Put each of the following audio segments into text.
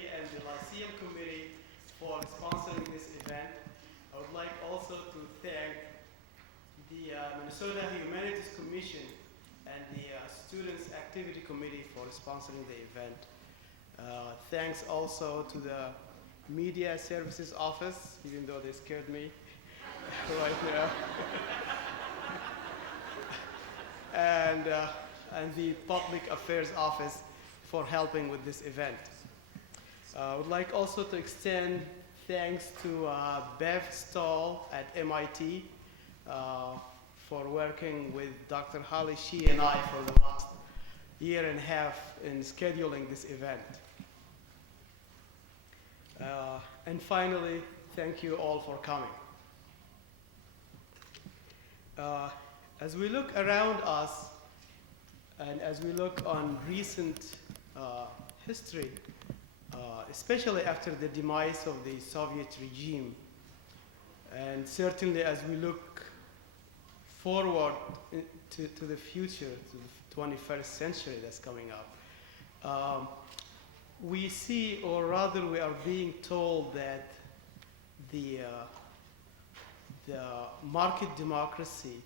University and the Lyceum Committee for sponsoring this event. I would like also to thank the Minnesota Humanities Commission and the Students Activity Committee for sponsoring the event. Thanks also to the Media Services Office, even though they scared me right now. And the Public Affairs Office for helping with this event. I would like also to extend thanks to Bev Stahl at MIT for working with Dr. Holly Shee and I for the last year and a half in scheduling this event. And finally, thank you all for coming. As we look around us, and as we look on recent history, especially after the demise of the Soviet regime, and certainly as we look forward to the future, to the 21st century that's coming up, we see, or rather we are being told that the market democracy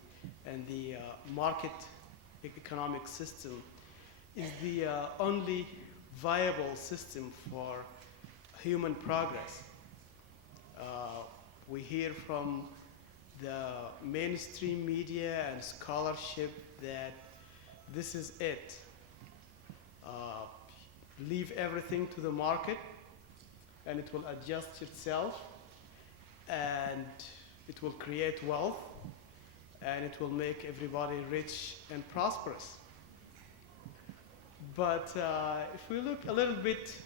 and the market economic system is the only viable system for human progress. We hear from the mainstream media and scholarship that this is it. Leave everything to the market and it will adjust itself and it will create wealth and it will make everybody rich and prosperous. But if we look a little bit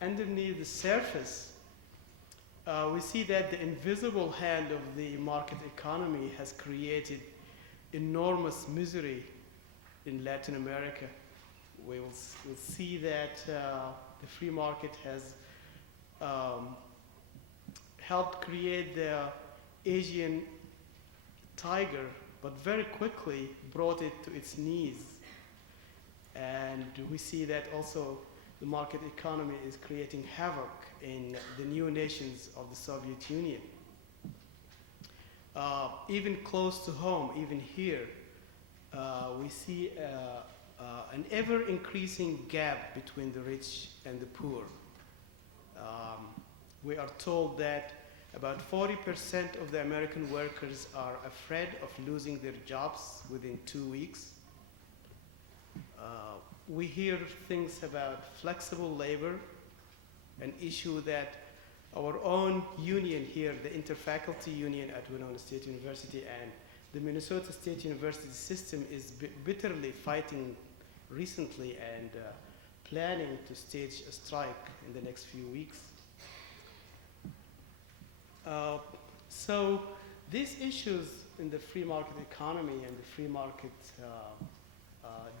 underneath the surface, we see that the invisible hand of the market economy has created enormous misery in Latin America. We'll see that the free market has helped create the Asian tiger, but very quickly brought it to its knees. And we see that also the market economy is creating havoc in the new nations of the Soviet Union. Even close to home, even here, we see an ever-increasing gap between the rich and the poor. We are told that about 40% of the American workers are afraid of losing their jobs within 2 weeks. We hear things about flexible labor, an issue that our own union here, the Interfaculty Union at Winona State University and the Minnesota State University system is bitterly fighting recently and planning to stage a strike in the next few weeks. So these issues in the free market economy and the free market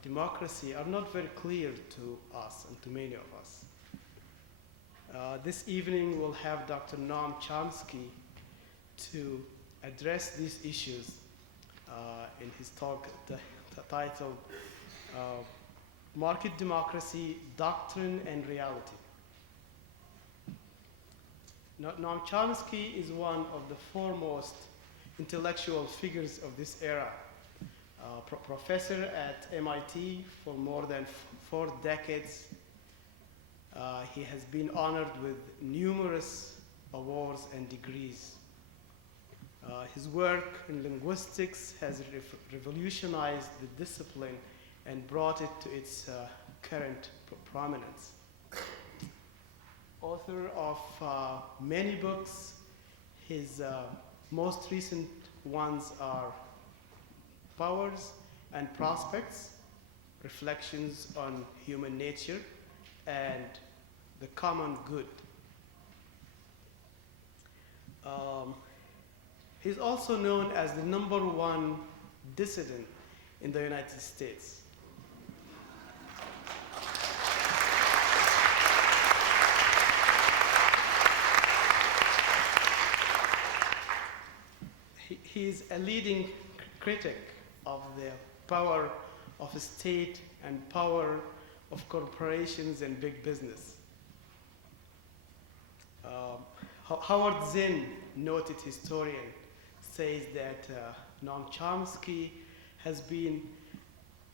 democracy are not very clear to us and to many of us. This evening we'll have Dr. Noam Chomsky to address these issues in his talk titled Market Democracy, Doctrine and Reality. Noam Chomsky is one of the foremost intellectual figures of this era. Professor at MIT for more than 4 decades. He has been honored with numerous awards and degrees. His work in linguistics has revolutionized the discipline and brought it to its current prominence. Author of many books, his most recent ones are Powers and Prospects, Reflections on Human Nature, and The Common Good. He's also known as the #1 dissident in the United States. He's a leading critic of the power of the state and power of corporations and big business. Howard Zinn, noted historian, says that Noam Chomsky has been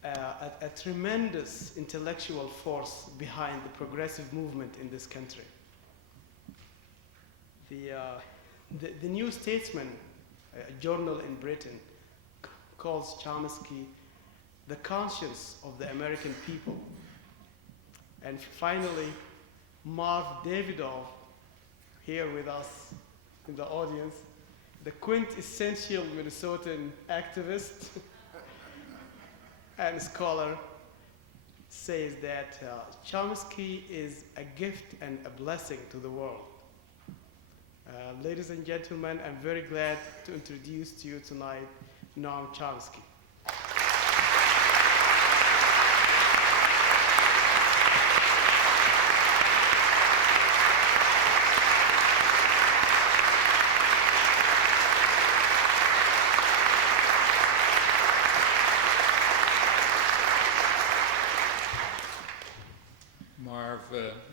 a tremendous intellectual force behind the progressive movement in this country. The New Statesman, a journal in Britain, calls Chomsky the conscience of the American people. And finally, Marv Davidoff, here with us in the audience, the quintessential Minnesotan activist and scholar, says that Chomsky is a gift and a blessing to the world. Ladies and gentlemen, I'm very glad to introduce to you tonight Noam Chomsky.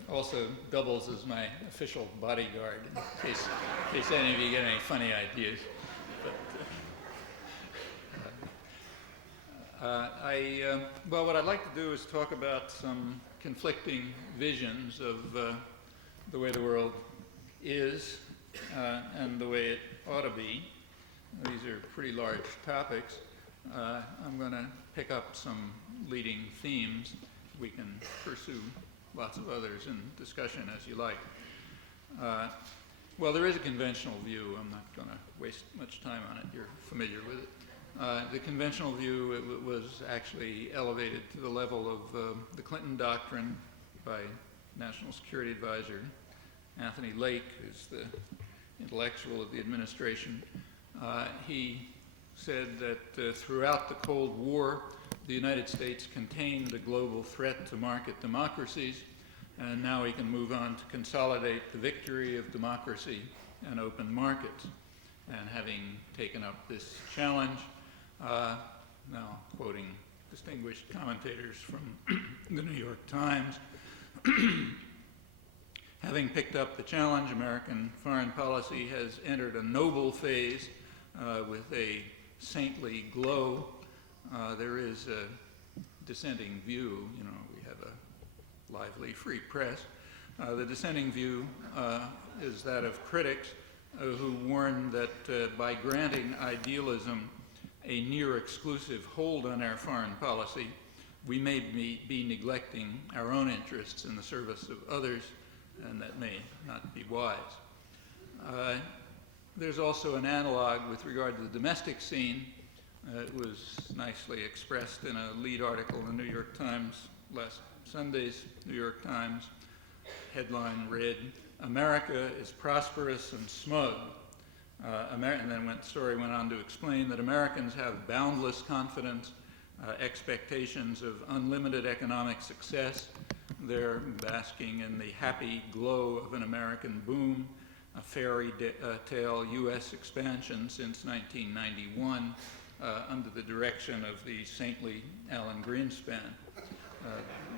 Also doubles as my official bodyguard in case any of you get any funny ideas. Well, what I'd like to do is talk about some conflicting visions of the way the world is and the way it ought to be. These are pretty large topics. I'm going to pick up some leading themes. We can pursue lots of others in discussion as you like. Well, there is a conventional view. I'm not going to waste much time on it. You're familiar with it. The conventional view it was actually elevated to the level of the Clinton Doctrine by National Security Advisor Anthony Lake, who's the intellectual of the administration. He said that throughout the Cold War, the United States contained a global threat to market democracies, and now we can move on to consolidate the victory of democracy and open markets. And having taken up this challenge, now quoting distinguished commentators from the New York Times, having picked up the challenge, American foreign policy has entered a noble phase with a saintly glow. There is a dissenting view, you know, we have a lively free press. The dissenting view is that of critics who warn that by granting idealism a near exclusive hold on our foreign policy, we may be neglecting our own interests in the service of others, and that may not be wise. There's also an analog with regard to the domestic scene. It was nicely expressed in a lead article in the New York Times, last Sunday's New York Times. Headline read, "America is prosperous and smug." And then the story went on to explain that Americans have boundless confidence, expectations of unlimited economic success. They're basking in the happy glow of an American boom, a fairy tale U.S. expansion since 1991. Under the direction of the saintly Alan Greenspan.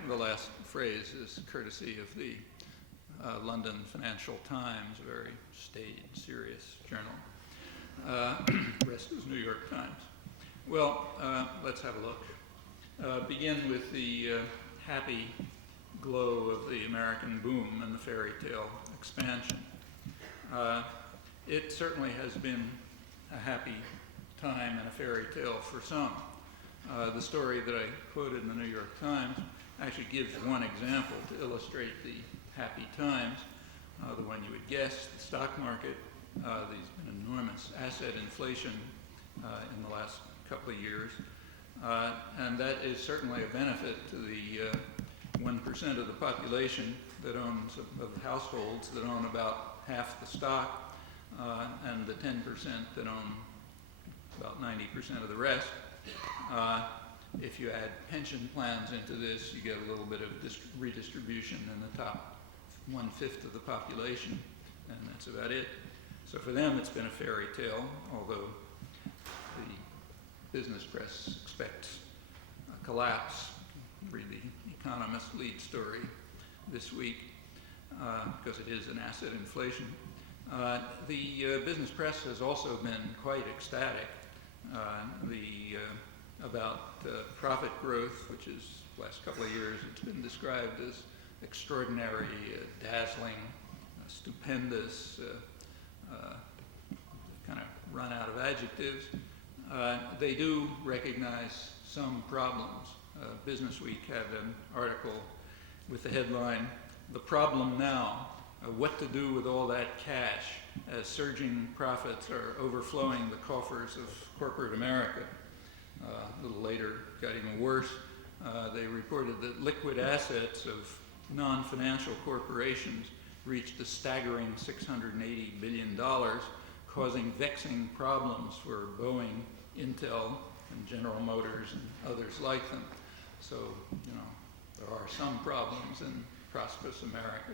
The last phrase is courtesy of the London Financial Times, a very staid, serious journal. The rest is New York Times. Well, let's have a look. Begin with the happy glow of the American boom and the fairy tale expansion. It certainly has been a happy time and a fairy tale for some. The story that I quoted in the New York Times actually gives one example to illustrate the happy times. The one you would guess, the stock market. There's been enormous asset inflation in the last couple of years. And that is certainly a benefit to the 1% of the population that owns, of households that own about half the stock, and the 10% that own about 90% of the rest. If you add pension plans into this, you get a little bit of redistribution in the top 1/5 of the population, and that's about it. So for them, it's been a fairy tale, although the business press expects a collapse. Read the Economist lead story this week. because it is an asset inflation. The business press has also been quite ecstatic about profit growth, which is the last couple of years it's been described as extraordinary, dazzling, stupendous, kind of run out of adjectives. They do recognize some problems. Business Week had an article with the headline, "The Problem Now, What to Do with All That Cash as Surging Profits Are Overflowing the Coffers of Corporate America." A little later, it got even worse. They reported that liquid assets of non-financial corporations reached a staggering $680 billion, causing vexing problems for Boeing, Intel, and General Motors and others like them. So, there are some problems in prosperous America.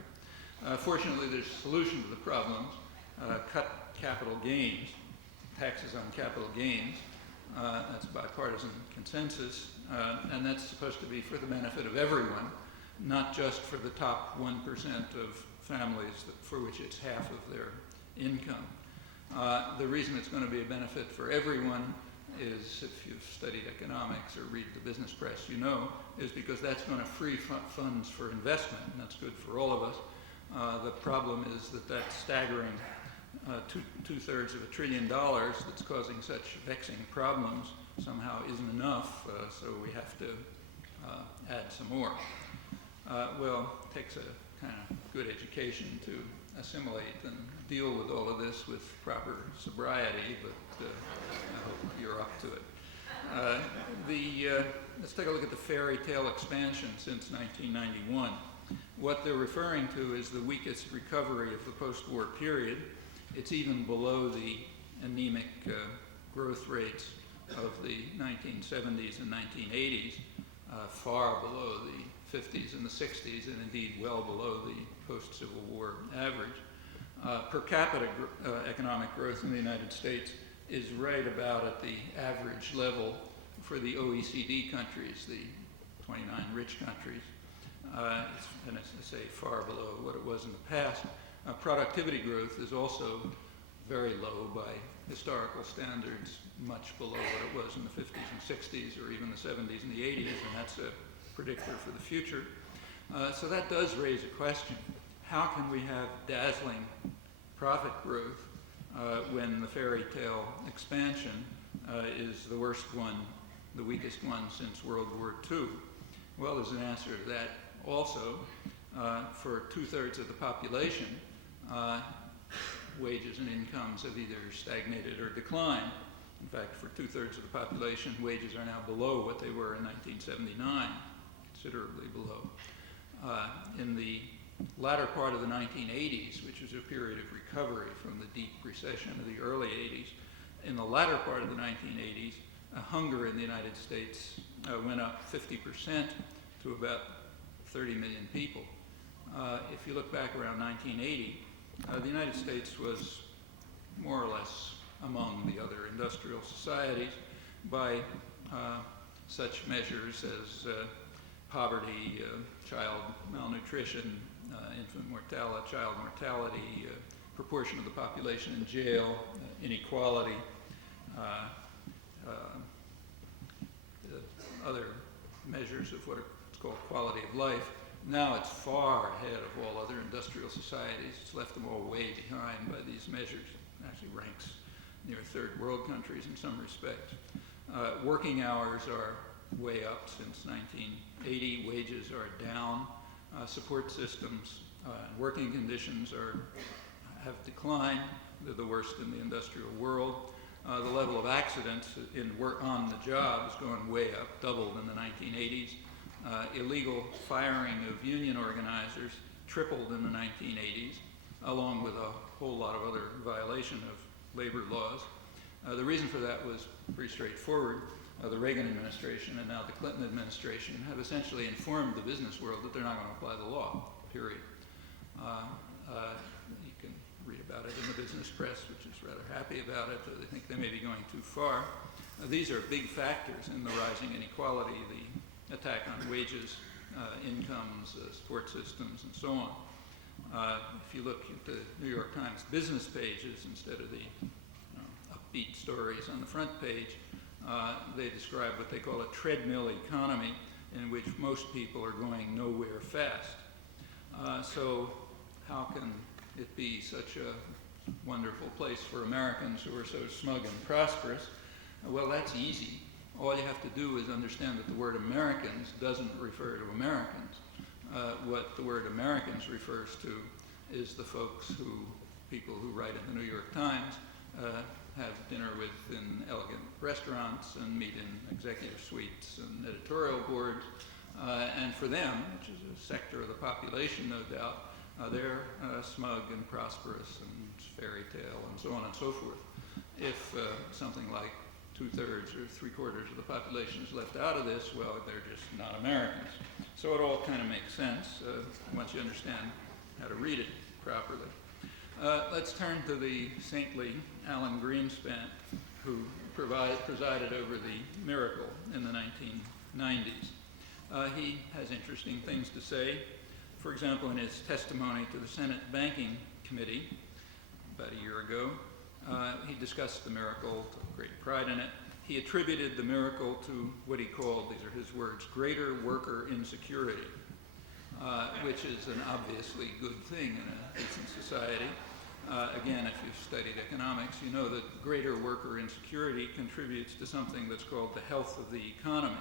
Fortunately, there's a solution to the problems. Cut capital gains, taxes on capital gains. That's bipartisan consensus, and that's supposed to be for the benefit of everyone, not just for the top 1% of families for which it's half of their income. The reason it's going to be a benefit for everyone is, if you've studied economics or read the business press, is because that's going to free funds for investment, and that's good for all of us. The problem is that staggering two-thirds of $1 trillion that's causing such vexing problems somehow isn't enough, so we have to add some more. Well, it takes a kind of good education to assimilate and deal with all of this with proper sobriety, but I hope you're up to it. Let's take a look at the fairy tale expansion since 1991. What they're referring to is the weakest recovery of the post-war period. It's even below the anemic growth rates of the 1970s and 1980s, far below the 50s and the 60s, and indeed well below the post-Civil War average. Per capita economic growth in the United States is right about at the average level for the OECD countries, the 29 rich countries. And as I say, far below what it was in the past. Productivity growth is also very low by historical standards, much below what it was in the 50s and 60s, or even the 70s and the 80s, and that's a predictor for the future. So that does raise a question. How can we have dazzling profit growth when the fairy tale expansion is the worst one, the weakest one since World War II? Well, there's an answer to that also. For two-thirds of the population, wages and incomes have either stagnated or declined. In fact, for two-thirds of the population, wages are now below what they were in 1979, considerably below. In the latter part of the 1980s, which was a period of recovery from the deep recession of the early 80s, in the latter part of the 1980s, hunger in the United States went up 50% to about 30 million people. If you look back around 1980, the United States was more or less among the other industrial societies by such measures as poverty, child malnutrition, infant mortality, child mortality, proportion of the population in jail, inequality, other measures of what are called quality of life. Now it's far ahead of all other industrial societies. It's left them all way behind by these measures. It actually ranks near third world countries in some respects. Working hours are way up since 1980. Wages are down. Support systems and working conditions have declined. They're the worst in the industrial world. The level of accidents on the job has gone way up, doubled in the 1980s. Illegal firing of union organizers tripled in the 1980s, along with a whole lot of other violation of labor laws. The reason for that was pretty straightforward. The Reagan administration and now the Clinton administration have essentially informed the business world that they're not going to apply the law, period. You can read about it in the business press, which is rather happy about it. They think they may be going too far. These are big factors in the rising inequality, the attack on wages, incomes, support systems, and so on. if you look at the New York Times business pages instead of the upbeat stories on the front page, they describe what they call a treadmill economy in which most people are going nowhere fast. So how can it be such a wonderful place for Americans who are so smug and prosperous? Well, that's easy. All you have to do is understand that the word Americans doesn't refer to Americans. What the word Americans refers to is the people who write in the New York Times, have dinner with in elegant restaurants and meet in executive suites and editorial boards. And for them, which is a sector of the population, no doubt, they're smug and prosperous and fairy tale and so on and so forth. If something like 2/3 or 3/4 of the population is left out of this, well, they're just not Americans. So it all kind of makes sense once you understand how to read it properly. Let's turn to the saintly Alan Greenspan, who presided over the miracle in the 1990s. He has interesting things to say. For example, in his testimony to the Senate Banking Committee about a year ago, he discussed the miracle, took great pride in it. He attributed the miracle to what he called, these are his words, greater worker insecurity, which is an obviously good thing in a decent society. Again, if you've studied economics, you know that greater worker insecurity contributes to something that's called the health of the economy.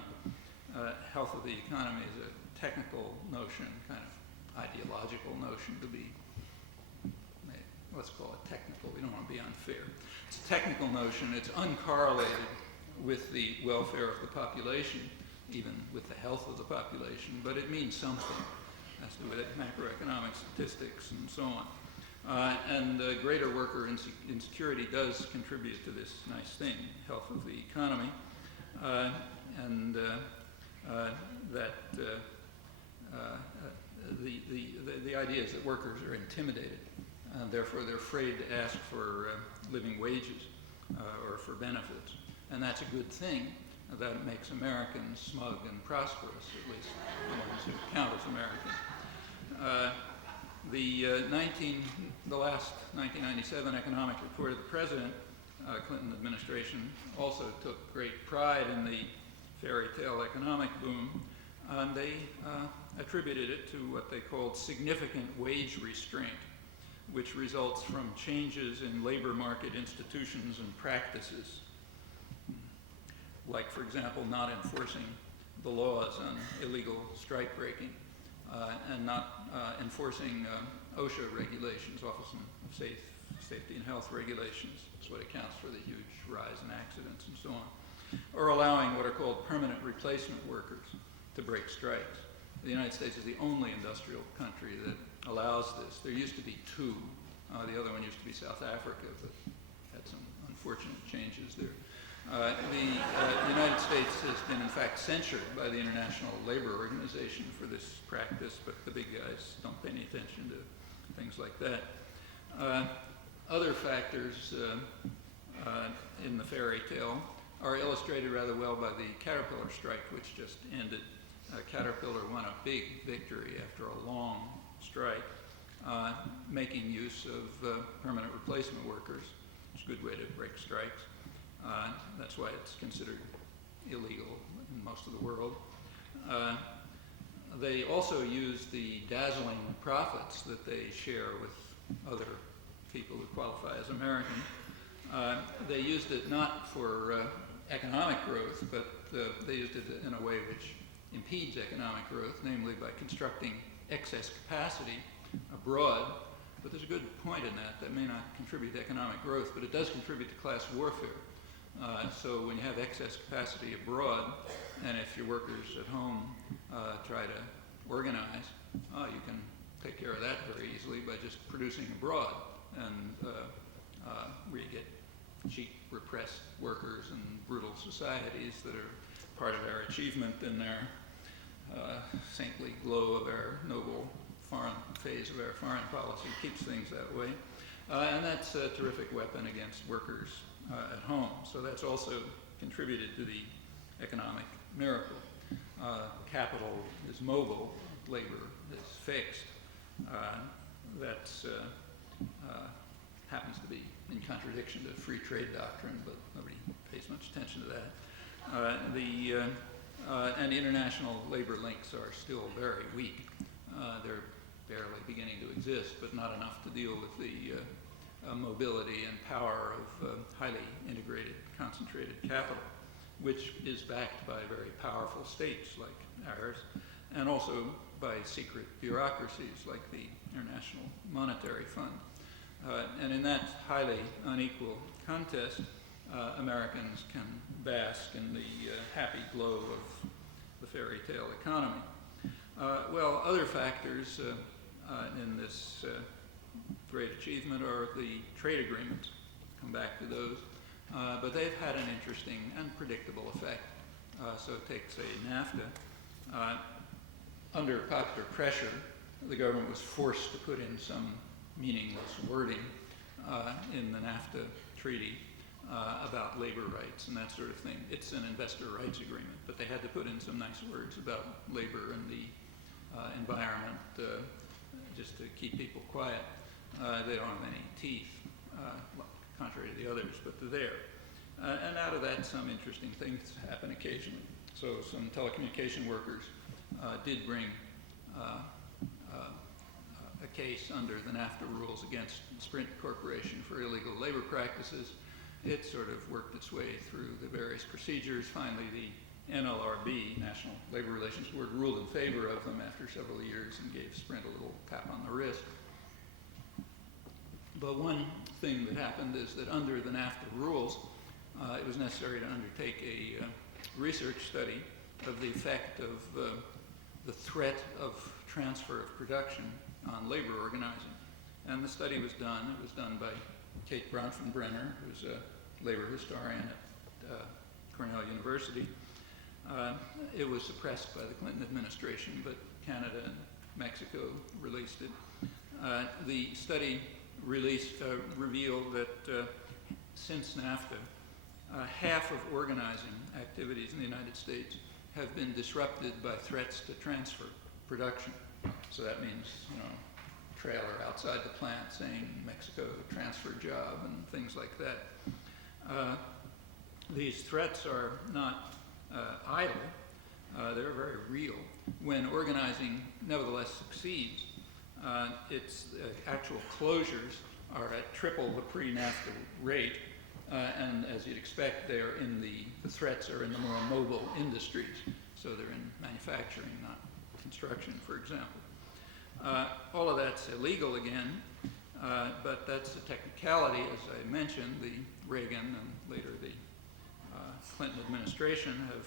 Health of the economy is a technical notion, kind of ideological notion to be, let's call it technical, we don't want to be unfair. It's a technical notion, it's uncorrelated with the welfare of the population, even with the health of the population, but it means something. It has to do with macroeconomic statistics and so on. And greater worker insecurity does contribute to this nice thing, health of the economy, and that the idea is that workers are intimidated, and therefore they're afraid to ask for living wages or for benefits. And that's a good thing. That makes Americans smug and prosperous, at least the ones who count as Americans. The last 1997 economic report of the President, Clinton administration, also took great pride in the fairy tale economic boom, and they attributed it to what they called significant wage restraint, which results from changes in labor market institutions and practices. Like, for example, not enforcing the laws on illegal strike breaking, and not enforcing OSHA regulations, Office of Safety and Health regulations. That's what accounts for the huge rise in accidents and so on. Or allowing what are called permanent replacement workers to break strikes. The United States is the only industrial country that allows this. There used to be two. The other one used to be South Africa, but had some unfortunate changes there. The United States has been, in fact, censured by the International Labor Organization for this practice, but the big guys don't pay any attention to things like that. Other factors in the fairy tale are illustrated rather well by the Caterpillar strike, which just ended. Caterpillar won a big victory after a long strike, making use of permanent replacement workers. It's a good way to break strikes. That's why it's considered illegal in most of the world. They also use the dazzling profits that they share with other people who qualify as American. They used it not for economic growth, but they used it in a way which impedes economic growth, namely by constructing excess capacity abroad. But there's a good point in that. That may not contribute to economic growth, but it does contribute to class warfare. So when you have excess capacity abroad, and if your workers at home try to organize, you can take care of that very easily by just producing abroad, and where you get cheap, repressed workers and brutal societies that are part of our achievement in their saintly glow of our noble foreign phase of our foreign policy, keeps things that way. And that's a terrific weapon against workers at home. So that's also contributed to the economic miracle. Capital is mobile, labor is fixed. That's happens to be in contradiction to free trade doctrine, but nobody pays much attention to that. And international labor links are still very weak. They're barely beginning to exist, but not enough to deal with the mobility and power of highly integrated, concentrated capital, which is backed by very powerful states like ours, and also by secret bureaucracies like the International Monetary Fund. And in that highly unequal contest, Americans can bask in the happy glow of the fairy tale economy. Well, other factors in this great achievement are the trade agreements. Come back to those. But they've had an interesting and predictable effect. So take, say, NAFTA. Under popular pressure, the government was forced to put in some meaningless wording in the NAFTA treaty about labor rights and that sort of thing. It's an investor rights agreement, but they had to put in some nice words about labor and the environment just to keep people quiet. They don't have any teeth, contrary to the others, but they're there. And out of that, some interesting things happen occasionally. So some telecommunication workers did bring a case under the NAFTA rules against Sprint Corporation for illegal labor practices. It sort of worked its way through the various procedures. Finally, the NLRB, National Labor Relations Board, ruled in favor of them after several years and gave Sprint a little tap on the wrist. But one thing that happened is that under the NAFTA rules, it was necessary to undertake a research study of the effect of the threat of transfer of production on labor organizing. And the study was done. It was done by Kate Bronfenbrenner, who's a labor historian at Cornell University. It was suppressed by the Clinton administration, but Canada and Mexico released it. The study revealed that since NAFTA, half of organizing activities in the United States have been disrupted by threats to transfer production. So that means, trailer outside the plant saying Mexico transfer job and things like that. These threats are not idle. They're very real. When organizing nevertheless succeeds, its actual closures are at triple the pre-NAFTA rate, and as you'd expect, the threats are in the more mobile industries. So they're in manufacturing, not construction, for example. All of that's illegal again, but that's a technicality. As I mentioned, the Reagan and later the Clinton administration have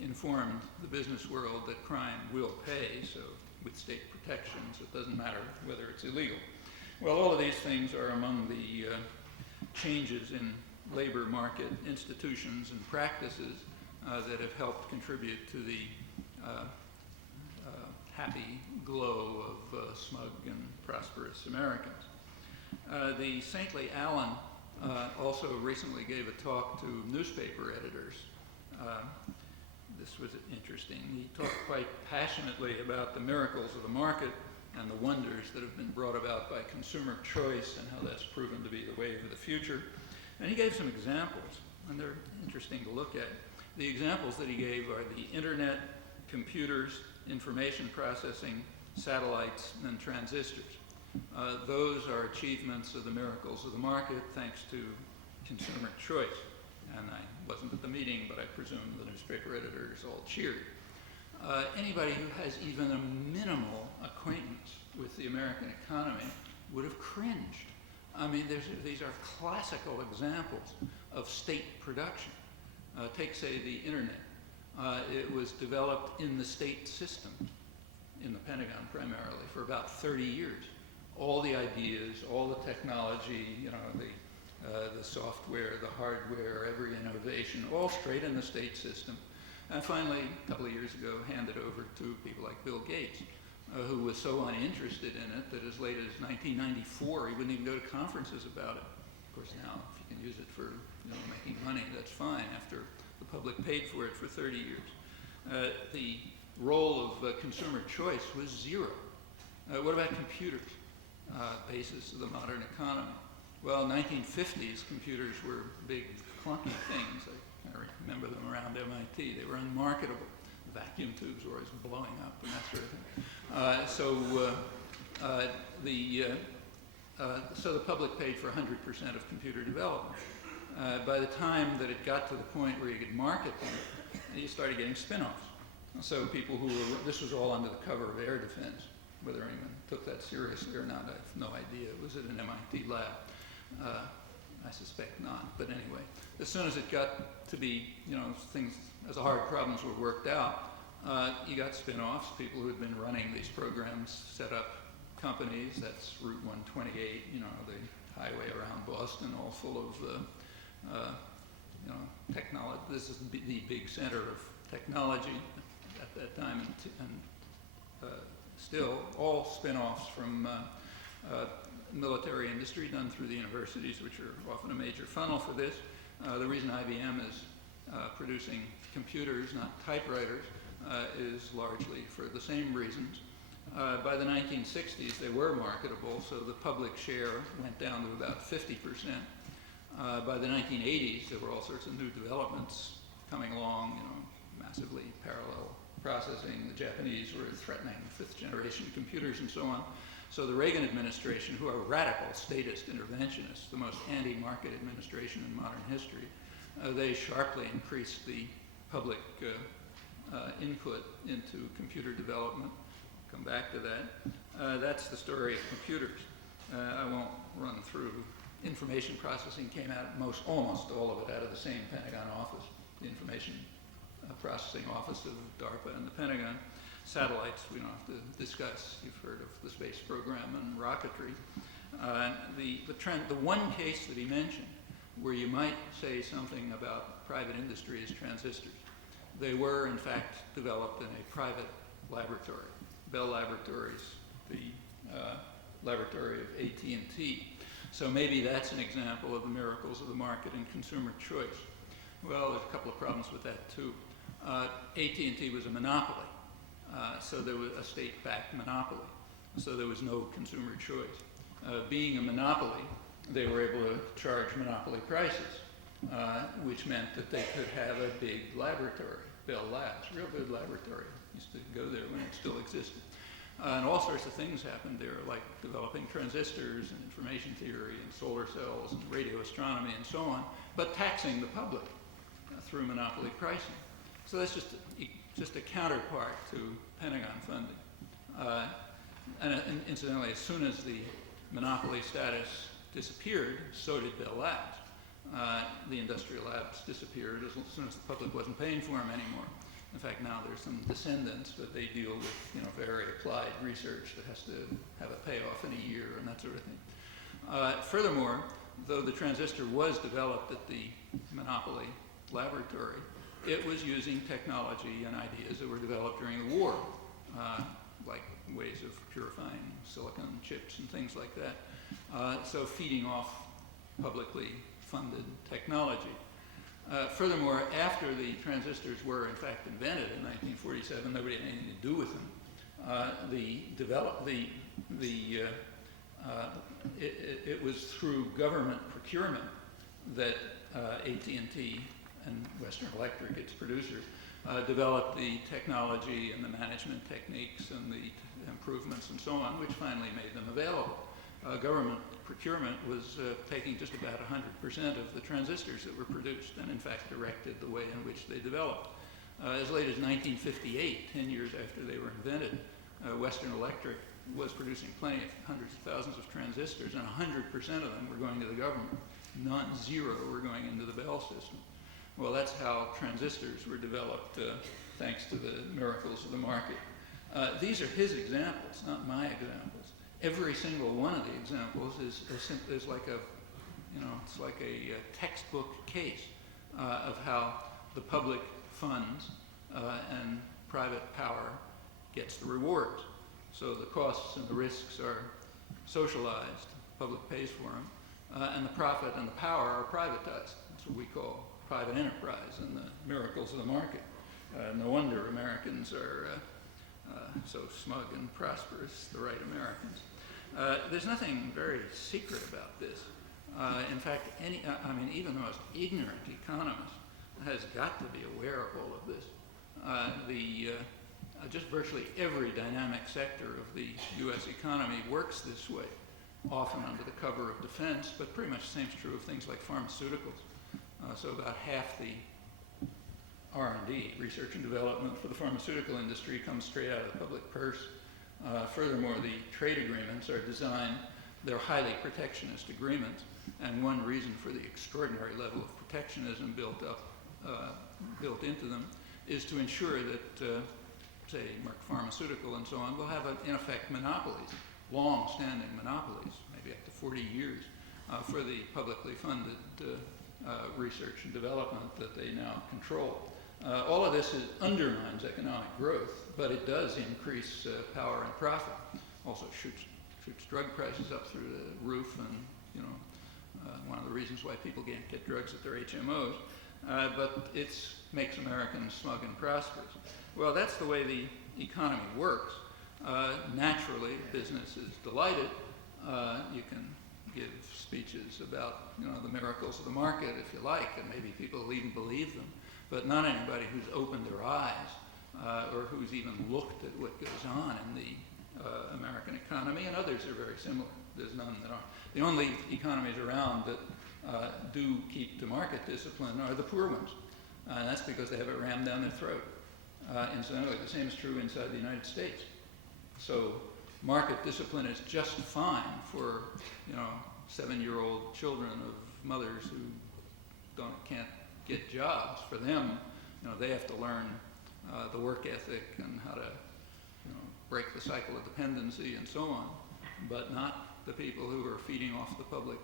informed the business world that crime will pay, so with state protections, it doesn't matter whether it's illegal. Well, all of these things are among the changes in labor market institutions and practices that have helped contribute to the happy glow of smug and prosperous Americans. The saintly Allen also recently gave a talk to newspaper editors. This was interesting. He talked quite passionately about the miracles of the market and the wonders that have been brought about by consumer choice and how that's proven to be the wave of the future. And he gave some examples, and they're interesting to look at. The examples that he gave are the internet, computers, information processing, satellites, and transistors. Those are achievements of the miracles of the market thanks to consumer choice. And I wasn't at the meeting, but I presume the newspaper editors all cheered. Anybody who has even a minimal acquaintance with the American economy would have cringed. I mean, these are classical examples of state production. Take, say, the internet. It was developed in the state system, in the Pentagon primarily, for about 30 years. All the ideas, all the technology, the software, the hardware, every innovation, all straight in the state system. And finally, a couple of years ago, handed over to people like Bill Gates, who was so uninterested in it that as late as 1994, he wouldn't even go to conferences about it. Of course, now, if you can use it for making money, that's fine, after the public paid for it for 30 years. The role of consumer choice was zero. What about computers? Basis of the modern economy. Well, 1950s computers were big, clunky things. I remember them around MIT. They were unmarketable. Vacuum tubes were always blowing up and that sort of thing. So the public paid for 100% of computer development. By the time that it got to the point where you could market them, you started getting spin-offs. So people who were, this was all under the cover of air defense. Whether anyone took that seriously or not, I have no idea. It was at an MIT lab. I suspect not, but anyway. As soon as it got to be, things, as the hard problems were worked out, you got spin-offs. People who had been running these programs set up companies. That's Route 128, the highway around Boston, all full of, technology. This is the big center of technology at that time, and still all spin-offs from military industry done through the universities, which are often a major funnel for this. The reason IBM is producing computers, not typewriters, is largely for the same reasons. By the 1960s, they were marketable, so the public share went down to about 50%. By the 1980s, there were all sorts of new developments coming along, massively parallel processing. The Japanese were threatening fifth-generation computers and so on. So the Reagan administration, who are radical statist interventionists, the most anti-market administration in modern history, they sharply increased the public input into computer development. Come back to that. That's the story of computers. I won't run through. Information processing came out, almost all of it, out of the same Pentagon office, the information processing office of DARPA and the Pentagon. Satellites, we don't have to discuss. You've heard of the space program and rocketry. The one case that he mentioned where you might say something about private industry is transistors. They were, in fact, developed in a private laboratory. Bell Laboratories, the laboratory of AT&T. So maybe that's an example of the miracles of the market and consumer choice. Well, there's a couple of problems with that, too. AT&T was a monopoly. So there was a state-backed monopoly. So there was no consumer choice. Being a monopoly, they were able to charge monopoly prices, which meant that they could have a big laboratory, Bell Labs, real good laboratory. Used to go there when it still existed. And all sorts of things happened there, like developing transistors and information theory and solar cells and radio astronomy and so on, but taxing the public through monopoly pricing. So that's just a counterpart to Pentagon funding. And incidentally, as soon as the monopoly status disappeared, so did Bell Labs. The industrial labs disappeared as soon as the public wasn't paying for them anymore. In fact, now there's some descendants, but they deal with very applied research that has to have a payoff in a year and that sort of thing. Furthermore, though the transistor was developed at the monopoly laboratory, it was using technology and ideas that were developed during the war, like ways of purifying silicon chips and things like that. So feeding off publicly funded technology. Furthermore, after the transistors were in fact invented in 1947, nobody had anything to do with them. It was through government procurement that AT&T and Western Electric, its producers, developed the technology and the management techniques and the improvements and so on, which finally made them available. Government procurement was taking just about 100% of the transistors that were produced and in fact directed the way in which they developed. As late as 1958, 10 years after they were invented, Western Electric was producing plenty of hundreds of thousands of transistors, and 100% of them were going to the government. Zero were going into the Bell system. Well, that's how transistors were developed thanks to the miracles of the market. These are his examples, not my examples. Every single one of the examples is like it's like a textbook case of how the public funds and private power gets the rewards. So the costs and the risks are socialized, the public pays for them, and the profit and the power are privatized. That's what we call private enterprise and the miracles of the market. No wonder Americans are so smug and prosperous, the right Americans. There's nothing very secret about this. In fact, even the most ignorant economist has got to be aware of all of this. Just virtually every dynamic sector of the U.S. economy works this way, often under the cover of defense, but pretty much the same is true of things like pharmaceuticals. So about half the R&D, research and development, for the pharmaceutical industry comes straight out of the public purse. Furthermore, the trade agreements are designed, they're highly protectionist agreements, and one reason for the extraordinary level of protectionism built into them is to ensure that, say, Merck Pharmaceutical and so on, will have, in effect, monopolies, long-standing monopolies, maybe up to 40 years, for the publicly funded research and development that they now control. All of this undermines economic growth, but it does increase power and profit. Also shoots drug prices up through the roof, and one of the reasons why people can't get drugs at their HMOs. But it makes Americans smug and prosperous. Well, that's the way the economy works. Naturally, business is delighted. You can give speeches about the miracles of the market if you like, and maybe people will even believe them. But not anybody who's opened their eyes or who's even looked at what goes on in the American economy, and others are very similar. There's none that aren't. The only economies around that do keep to market discipline are the poor ones. And that's because they have it rammed down their throat. Incidentally, the same is true inside the United States. So market discipline is just fine for 7-year-old children of mothers who can't get jobs. For them, they have to learn the work ethic and how to break the cycle of dependency and so on, but not the people who are feeding off the public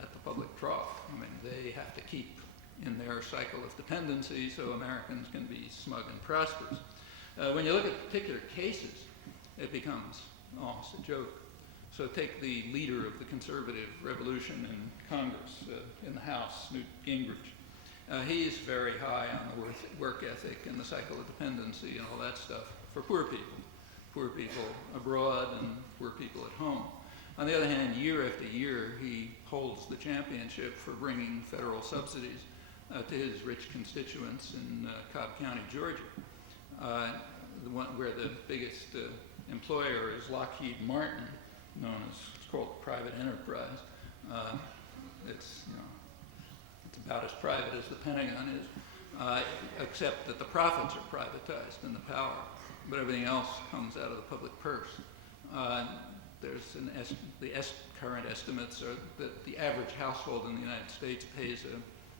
at the public trough. They have to keep in their cycle of dependency so Americans can be smug and prosperous. When you look at particular cases, it becomes almost a joke. So take the leader of the conservative revolution in Congress, in the House, Newt Gingrich. He's very high on the work ethic and the cycle of dependency and all that stuff for poor people abroad and poor people at home. On the other hand, year after year, he holds the championship for bringing federal subsidies to his rich constituents in Cobb County, Georgia, the one where the biggest employer is Lockheed Martin, it's called private enterprise. It's about as private as the Pentagon is, except that the profits are privatized and the power, but everything else comes out of the public purse. The current estimates are that the average household in the United States pays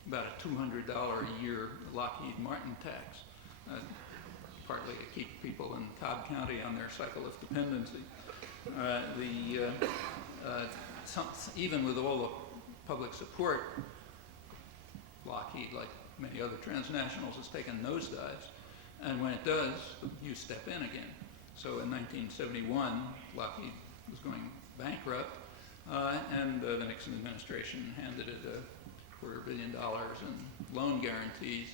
about a $200 a year Lockheed Martin tax, partly to keep people in Cobb County on their cycle of dependency. Even with all the public support, Lockheed, like many other transnationals, has taken nosedives, and when it does, you step in again. So in 1971, Lockheed was going bankrupt, and the Nixon administration handed it $250 million in loan guarantees.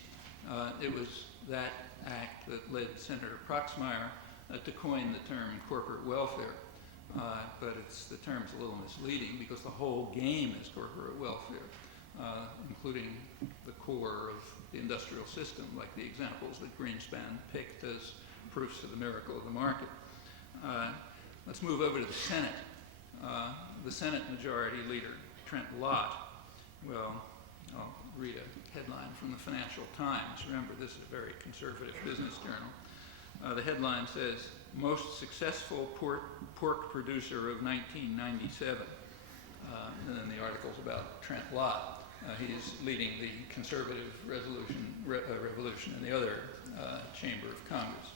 It was that act that led Senator Proxmire to coin the term corporate welfare. But the term's a little misleading because the whole game is corporate welfare, including the core of the industrial system, like the examples that Greenspan picked as proofs of the miracle of the market. Let's move over to the Senate. The Senate Majority Leader, Trent Lott. Well, I'll read a headline from the Financial Times. Remember, this is a very conservative business journal. The headline says, most successful pork producer of 1997. And then the article's about Trent Lott. He's leading the conservative revolution in the other chamber of Congress.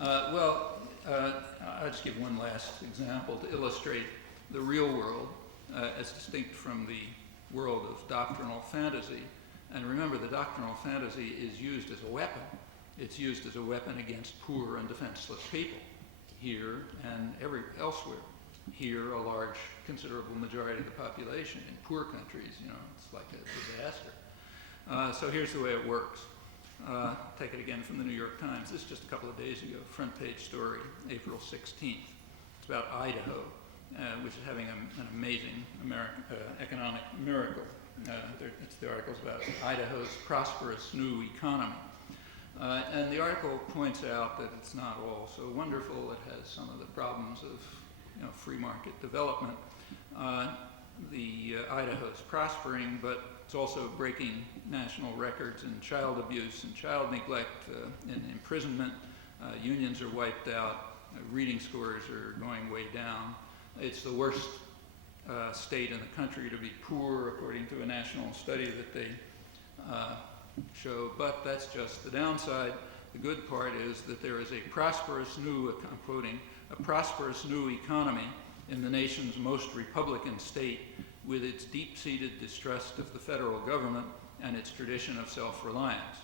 I'll just give one last example to illustrate the real world as distinct from the world of doctrinal fantasy. And remember, the doctrinal fantasy is used as a weapon. It's used as a weapon against poor and defenseless people here and elsewhere. Here, a large, considerable majority of the population. In poor countries, it's like a disaster. So here's the way it works. Take it again from the New York Times. This is just a couple of days ago, front page story, April 16th. It's about Idaho. which is having an amazing economic miracle. It's the article's about Idaho's prosperous new economy. And the article points out that it's not all so wonderful. It has some of the problems of free market development. Idaho's prospering, but it's also breaking national records in child abuse and child neglect, in imprisonment. Unions are wiped out. Reading scores are going way down. It's the worst state in the country to be poor, according to a national study that they show, but that's just the downside. The good part is that there is a prosperous new, I'm quoting, a prosperous new economy in the nation's most Republican state, with its deep-seated distrust of the federal government and its tradition of self-reliance.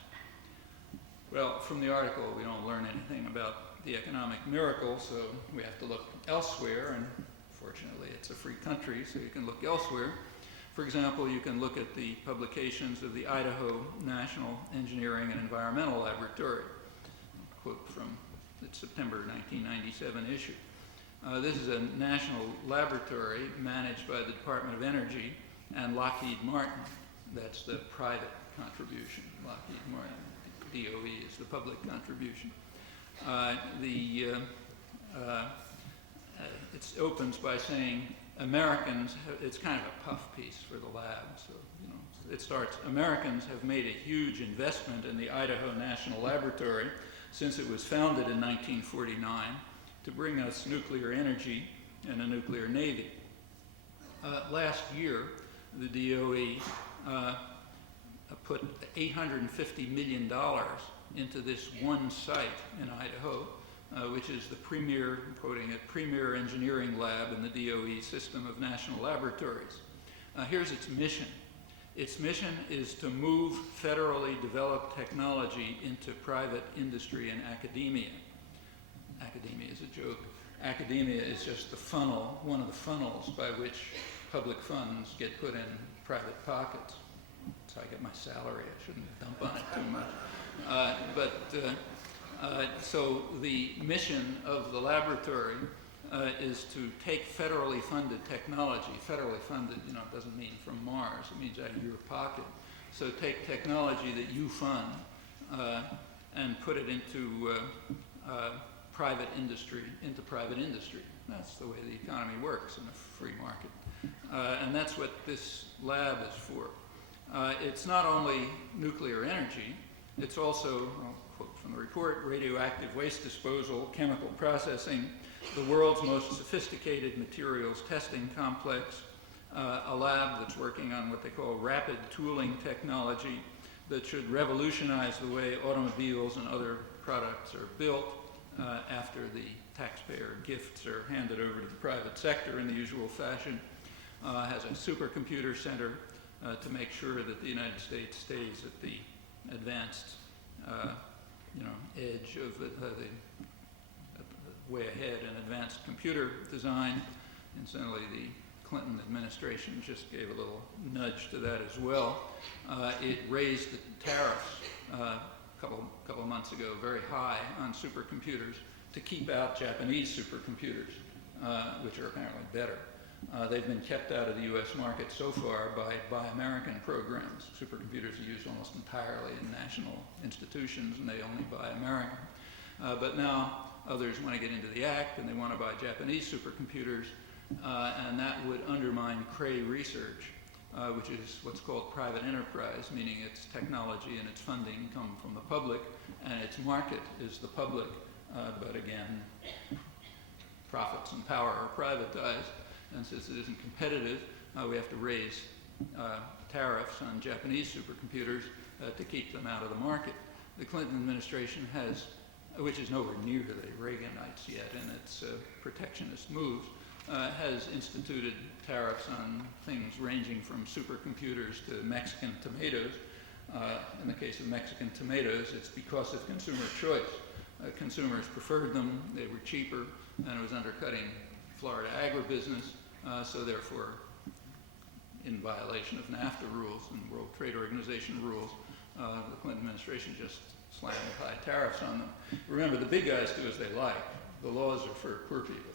Well, from the article, we don't learn anything about the economic miracle, so we have to look elsewhere, and fortunately it's a free country, so you can look elsewhere. For example, you can look at the publications of the Idaho National Engineering and Environmental Laboratory, a quote from its September 1997 issue. This is a national laboratory managed by the Department of Energy and Lockheed Martin. That's the private contribution. Lockheed Martin, DOE is the public contribution. It opens by saying Americans, it's kind of a puff piece for the lab, so it starts, Americans have made a huge investment in the Idaho National Laboratory since it was founded in 1949 to bring us nuclear energy and a nuclear navy. Last year, the DOE put $850 million into this one site in Idaho, which is the premier, I'm quoting it, premier engineering lab in the DOE system of national laboratories. Here's its mission. Its mission is to move federally developed technology into private industry and academia. Academia is a joke. Academia is just the funnel, one of the funnels by which public funds get put in private pockets. So I get my salary, I shouldn't dump on it too much. So the mission of the laboratory is to take federally funded technology. Federally funded, doesn't mean from Mars, it means out of your pocket. So take technology that you fund and put it into private industry. That's the way the economy works in a free market. And that's what this lab is for. It's not only nuclear energy, it's also, I'll quote from the report, radioactive waste disposal, chemical processing, the world's most sophisticated materials testing complex, a lab that's working on what they call rapid tooling technology that should revolutionize the way automobiles and other products are built after the taxpayer gifts are handed over to the private sector in the usual fashion, has a supercomputer center to make sure that the United States stays at the advanced edge of the way ahead in advanced computer design. Incidentally, the Clinton administration just gave a little nudge to that as well. It raised the tariffs a couple months ago very high on supercomputers to keep out Japanese supercomputers, which are apparently better. They've been kept out of the U.S. market so far by Buy American programs. Supercomputers are used almost entirely in national institutions, and they only buy American. But now others want to get into the act, and they want to buy Japanese supercomputers, and that would undermine Cray research, which is what's called private enterprise, meaning its technology and its funding come from the public, and its market is the public, but again, profits and power are privatized. And since it isn't competitive, we have to raise tariffs on Japanese supercomputers to keep them out of the market. The Clinton administration has, which is nowhere near the Reaganites yet in its protectionist moves, has instituted tariffs on things ranging from supercomputers to Mexican tomatoes. In the case of Mexican tomatoes, it's because of consumer choice. Consumers preferred them, they were cheaper, and it was undercutting Florida agribusiness. So therefore, in violation of NAFTA rules and World Trade Organization rules, the Clinton administration just slammed high tariffs on them. Remember, the big guys do as they like. The laws are for poor people.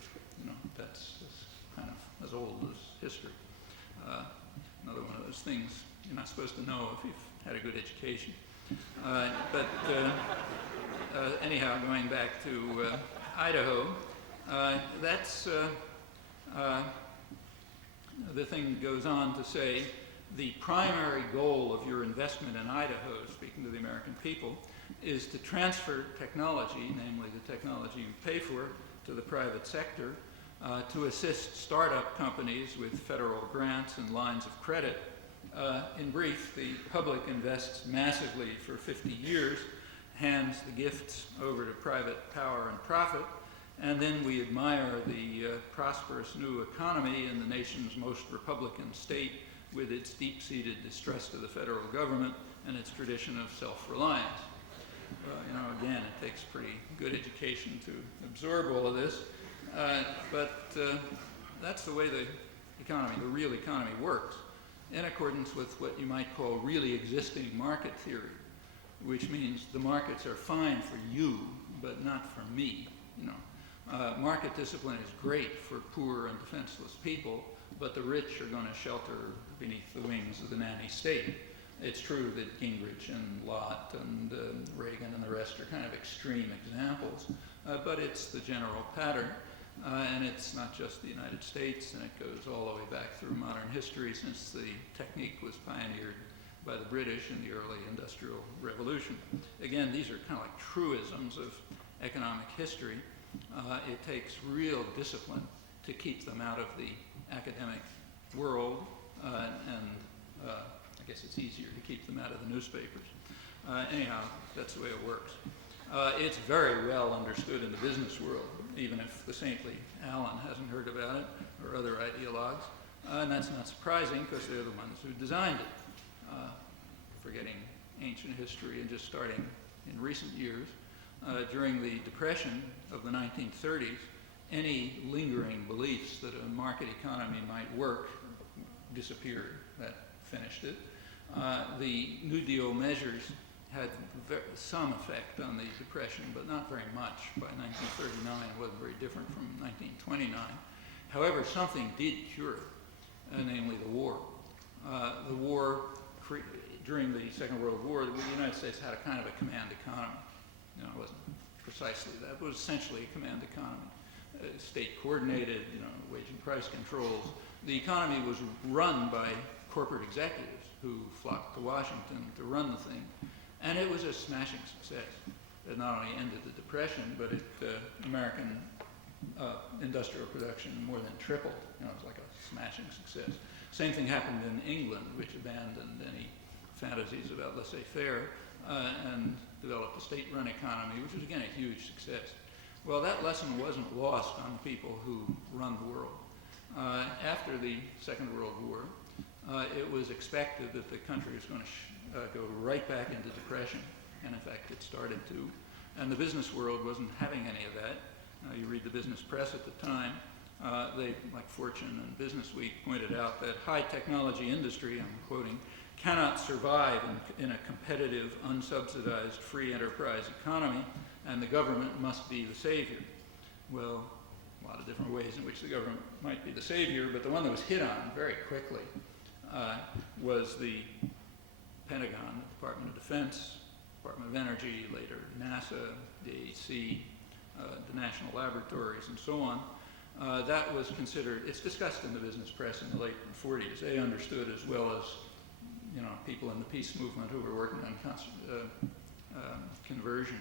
That's kind as old as history. Another one of those things you're not supposed to know if you've had a good education. Anyhow, going back to Idaho, that's the thing goes on to say the primary goal of your investment in Idaho, speaking to the American people, is to transfer technology, namely the technology you pay for, to the private sector, to assist startup companies with federal grants and lines of credit. In brief, the public invests massively for 50 years, hands the gifts over to private power and profit, and then we admire the prosperous new economy in the nation's most Republican state with its deep-seated distrust of the federal government and its tradition of self-reliance. Again, it takes pretty good education to absorb all of this, but that's the way the economy, the real economy, works, in accordance with what you might call really existing market theory, which means the markets are fine for you, but not for me. Market discipline is great for poor and defenseless people, but the rich are going to shelter beneath the wings of the nanny state. It's true that Gingrich and Lott and Reagan and the rest are kind of extreme examples, but it's the general pattern. And it's not just the United States, and it goes all the way back through modern history since the technique was pioneered by the British in the early Industrial Revolution. Again, these are kind of like truisms of economic history. It takes real discipline to keep them out of the academic world, and I guess it's easier to keep them out of the newspapers. Anyhow, that's the way it works. It's very well understood in the business world, even if the saintly Allen hasn't heard about it, or other ideologues. And that's not surprising, because they're the ones who designed it. Forgetting ancient history and just starting in recent years, during the Depression of the 1930s, any lingering beliefs that a market economy might work disappeared. That finished it. The New Deal measures had some effect on the Depression, but not very much. By 1939, it wasn't very different from 1929. However, something did cure it, namely the war. The war, during the Second World War, the United States had a kind of a command economy. It wasn't precisely that, but it was essentially a command economy. State coordinated, wage and price controls. The economy was run by corporate executives who flocked to Washington to run the thing. And it was a smashing success. It not only ended the Depression, but American industrial production more than tripled. It was like a smashing success. Same thing happened in England, which abandoned any fantasies about laissez-faire and developed a state-run economy, which was, again, a huge success. Well, that lesson wasn't lost on people who run the world. After the Second World War, it was expected that the country was going to go right back into depression, and in fact it started to. And the business world wasn't having any of that. You read the business press at the time, they, like Fortune and Business Week, pointed out that high technology industry, I'm quoting, cannot survive in a competitive, unsubsidized, free enterprise economy, and the government must be the savior. Well, a lot of different ways in which the government might be the savior, but the one that was hit on very quickly was the Pentagon, the Department of Defense, Department of Energy, later NASA, DAC, the national laboratories, and so on. That was considered, it's discussed in the business press in the late 40s. They understood, as well as people in the peace movement who were working on conversion.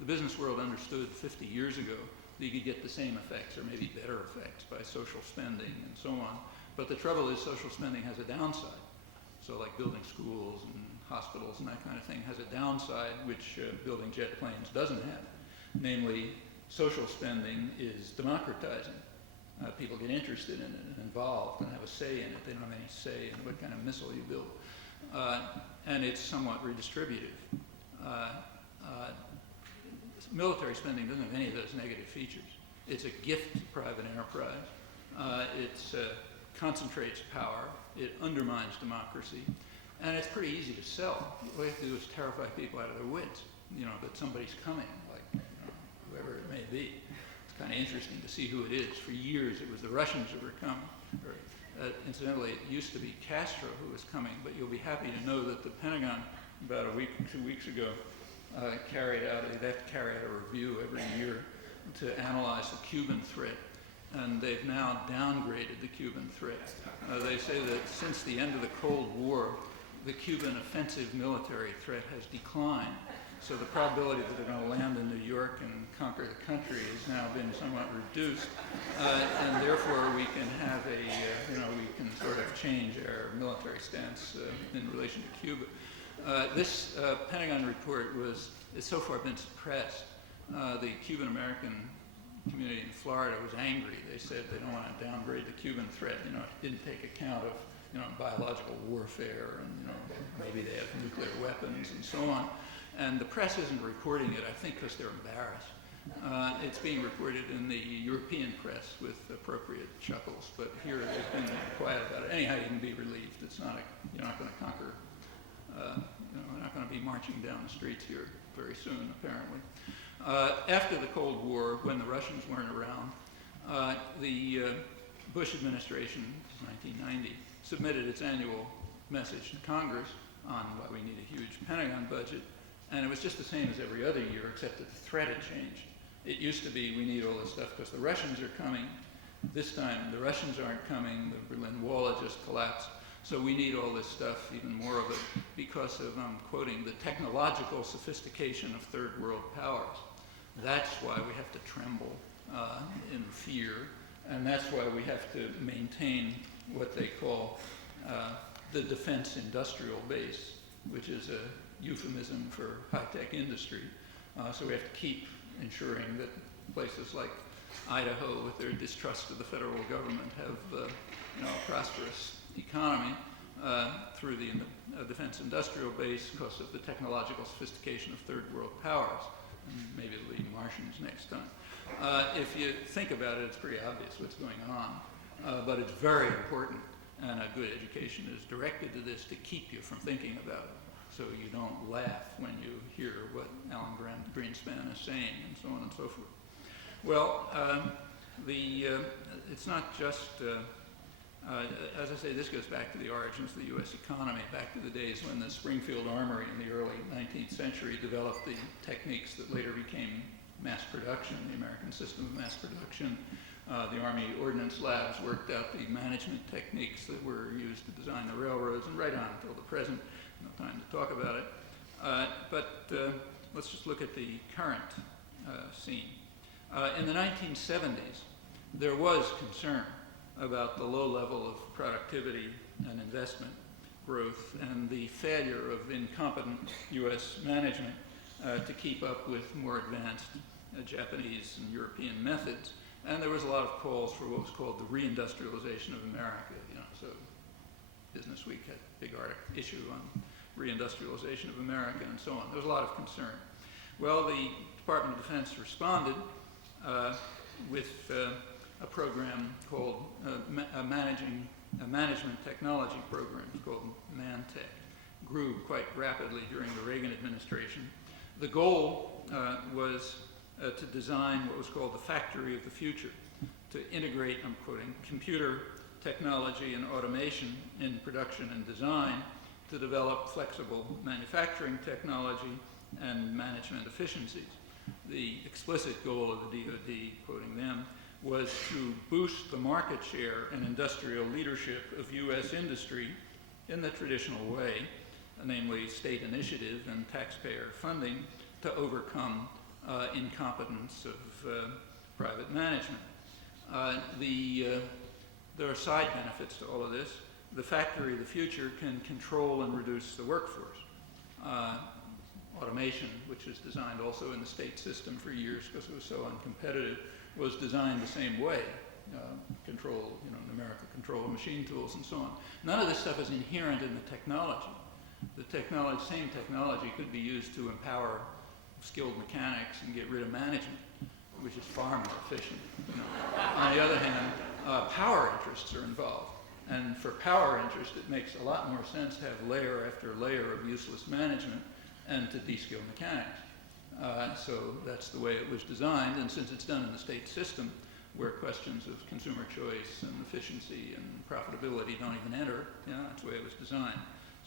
The business world understood 50 years ago that you could get the same effects, or maybe better effects, by social spending and so on. But the trouble is social spending has a downside. So like building schools and hospitals and that kind of thing has a downside which building jet planes doesn't have. Namely, social spending is democratizing. People get interested in it and involved and have a say in it. They don't have any say in what kind of missile you build. And it's somewhat redistributive. Military spending doesn't have any of those negative features. It's a gift to private enterprise. It concentrates power. It undermines democracy. And it's pretty easy to sell. All you have to do is terrify people out of their wits, that somebody's coming, like whoever it may be. It's kind of interesting to see who it is. For years, it was the Russians who were coming, or Incidentally, it used to be Castro who was coming, but you'll be happy to know that the Pentagon, about a week, 2 weeks ago, they have to carry out a review every year to analyze the Cuban threat. And they've now downgraded the Cuban threat. They say that since the end of the Cold War, the Cuban offensive military threat has declined. So the probability that they're going to land in New York and conquer the country has now been somewhat reduced. And therefore we can have we can sort of change our military stance in relation to Cuba. This Pentagon report has so far been suppressed. The Cuban-American community in Florida was angry. They said they don't want to downgrade the Cuban threat. It didn't take account of biological warfare and maybe they have nuclear weapons and so on. And the press isn't reporting it, I think, because they're embarrassed. It's being reported in the European press with appropriate chuckles, but here they've been quiet about it. Anyhow, you can be relieved. It's not you're not going to conquer. We're not going to be marching down the streets here very soon, apparently. After the Cold War, when the Russians weren't around, the Bush administration, 1990, submitted its annual message to Congress on why we need a huge Pentagon budget. And it was just the same as every other year, except that the threat had changed. It used to be, we need all this stuff because the Russians are coming. This time, the Russians aren't coming. The Berlin Wall had just collapsed. So we need all this stuff, even more of it, because of, I'm quoting, the technological sophistication of third world powers. That's why we have to tremble in fear, and that's why we have to maintain what they call the defense industrial base, which is a euphemism for high-tech industry. So we have to keep ensuring that places like Idaho, with their distrust of the federal government, have a prosperous economy through the defense industrial base because of the technological sophistication of third world powers. And maybe it'll be Martians next time. If you think about it, it's pretty obvious what's going on, but it's very important, and a good education is directed to this to keep you from thinking about it, so you don't laugh when you hear what Alan Greenspan is saying, and so on and so forth. Well, it's not just, as I say, this goes back to the origins of the U.S. economy, back to the days when the Springfield Armory in the early 19th century developed the techniques that later became mass production, the American system of mass production. The Army Ordnance Labs worked out the management techniques that were used to design the railroads, and right on until the present. No time to talk about it. But let's just look at the current scene. In the 1970s, there was concern about the low level of productivity and investment growth and the failure of incompetent U.S. management to keep up with more advanced Japanese and European methods. And there was a lot of calls for what was called the reindustrialization of America. So Business Week had a big issue on reindustrialization of America and so on. There was a lot of concern. Well, the Department of Defense responded with a program called a management technology program called ManTech. Grew quite rapidly during the Reagan administration. The goal was to design what was called the factory of the future, to integrate, I'm quoting, computer technology and automation in production and design to develop flexible manufacturing technology and management efficiencies. The explicit goal of the DoD, quoting them, was to boost the market share and industrial leadership of U.S. industry in the traditional way, namely state initiative and taxpayer funding, to overcome incompetence of private management. There are side benefits to all of this. The factory of the future can control and reduce the workforce. Automation, which was designed also in the state system for years because it was so uncompetitive, was designed the same way. Numerical control of machine tools and so on. None of this stuff is inherent in the technology. The same technology could be used to empower skilled mechanics and get rid of management, which is far more efficient. On the other hand, power interests are involved. And for power interest, it makes a lot more sense to have layer after layer of useless management and to de-skill mechanics. So that's the way it was designed, and since it's done in the state system, where questions of consumer choice and efficiency and profitability don't even enter. That's the way it was designed.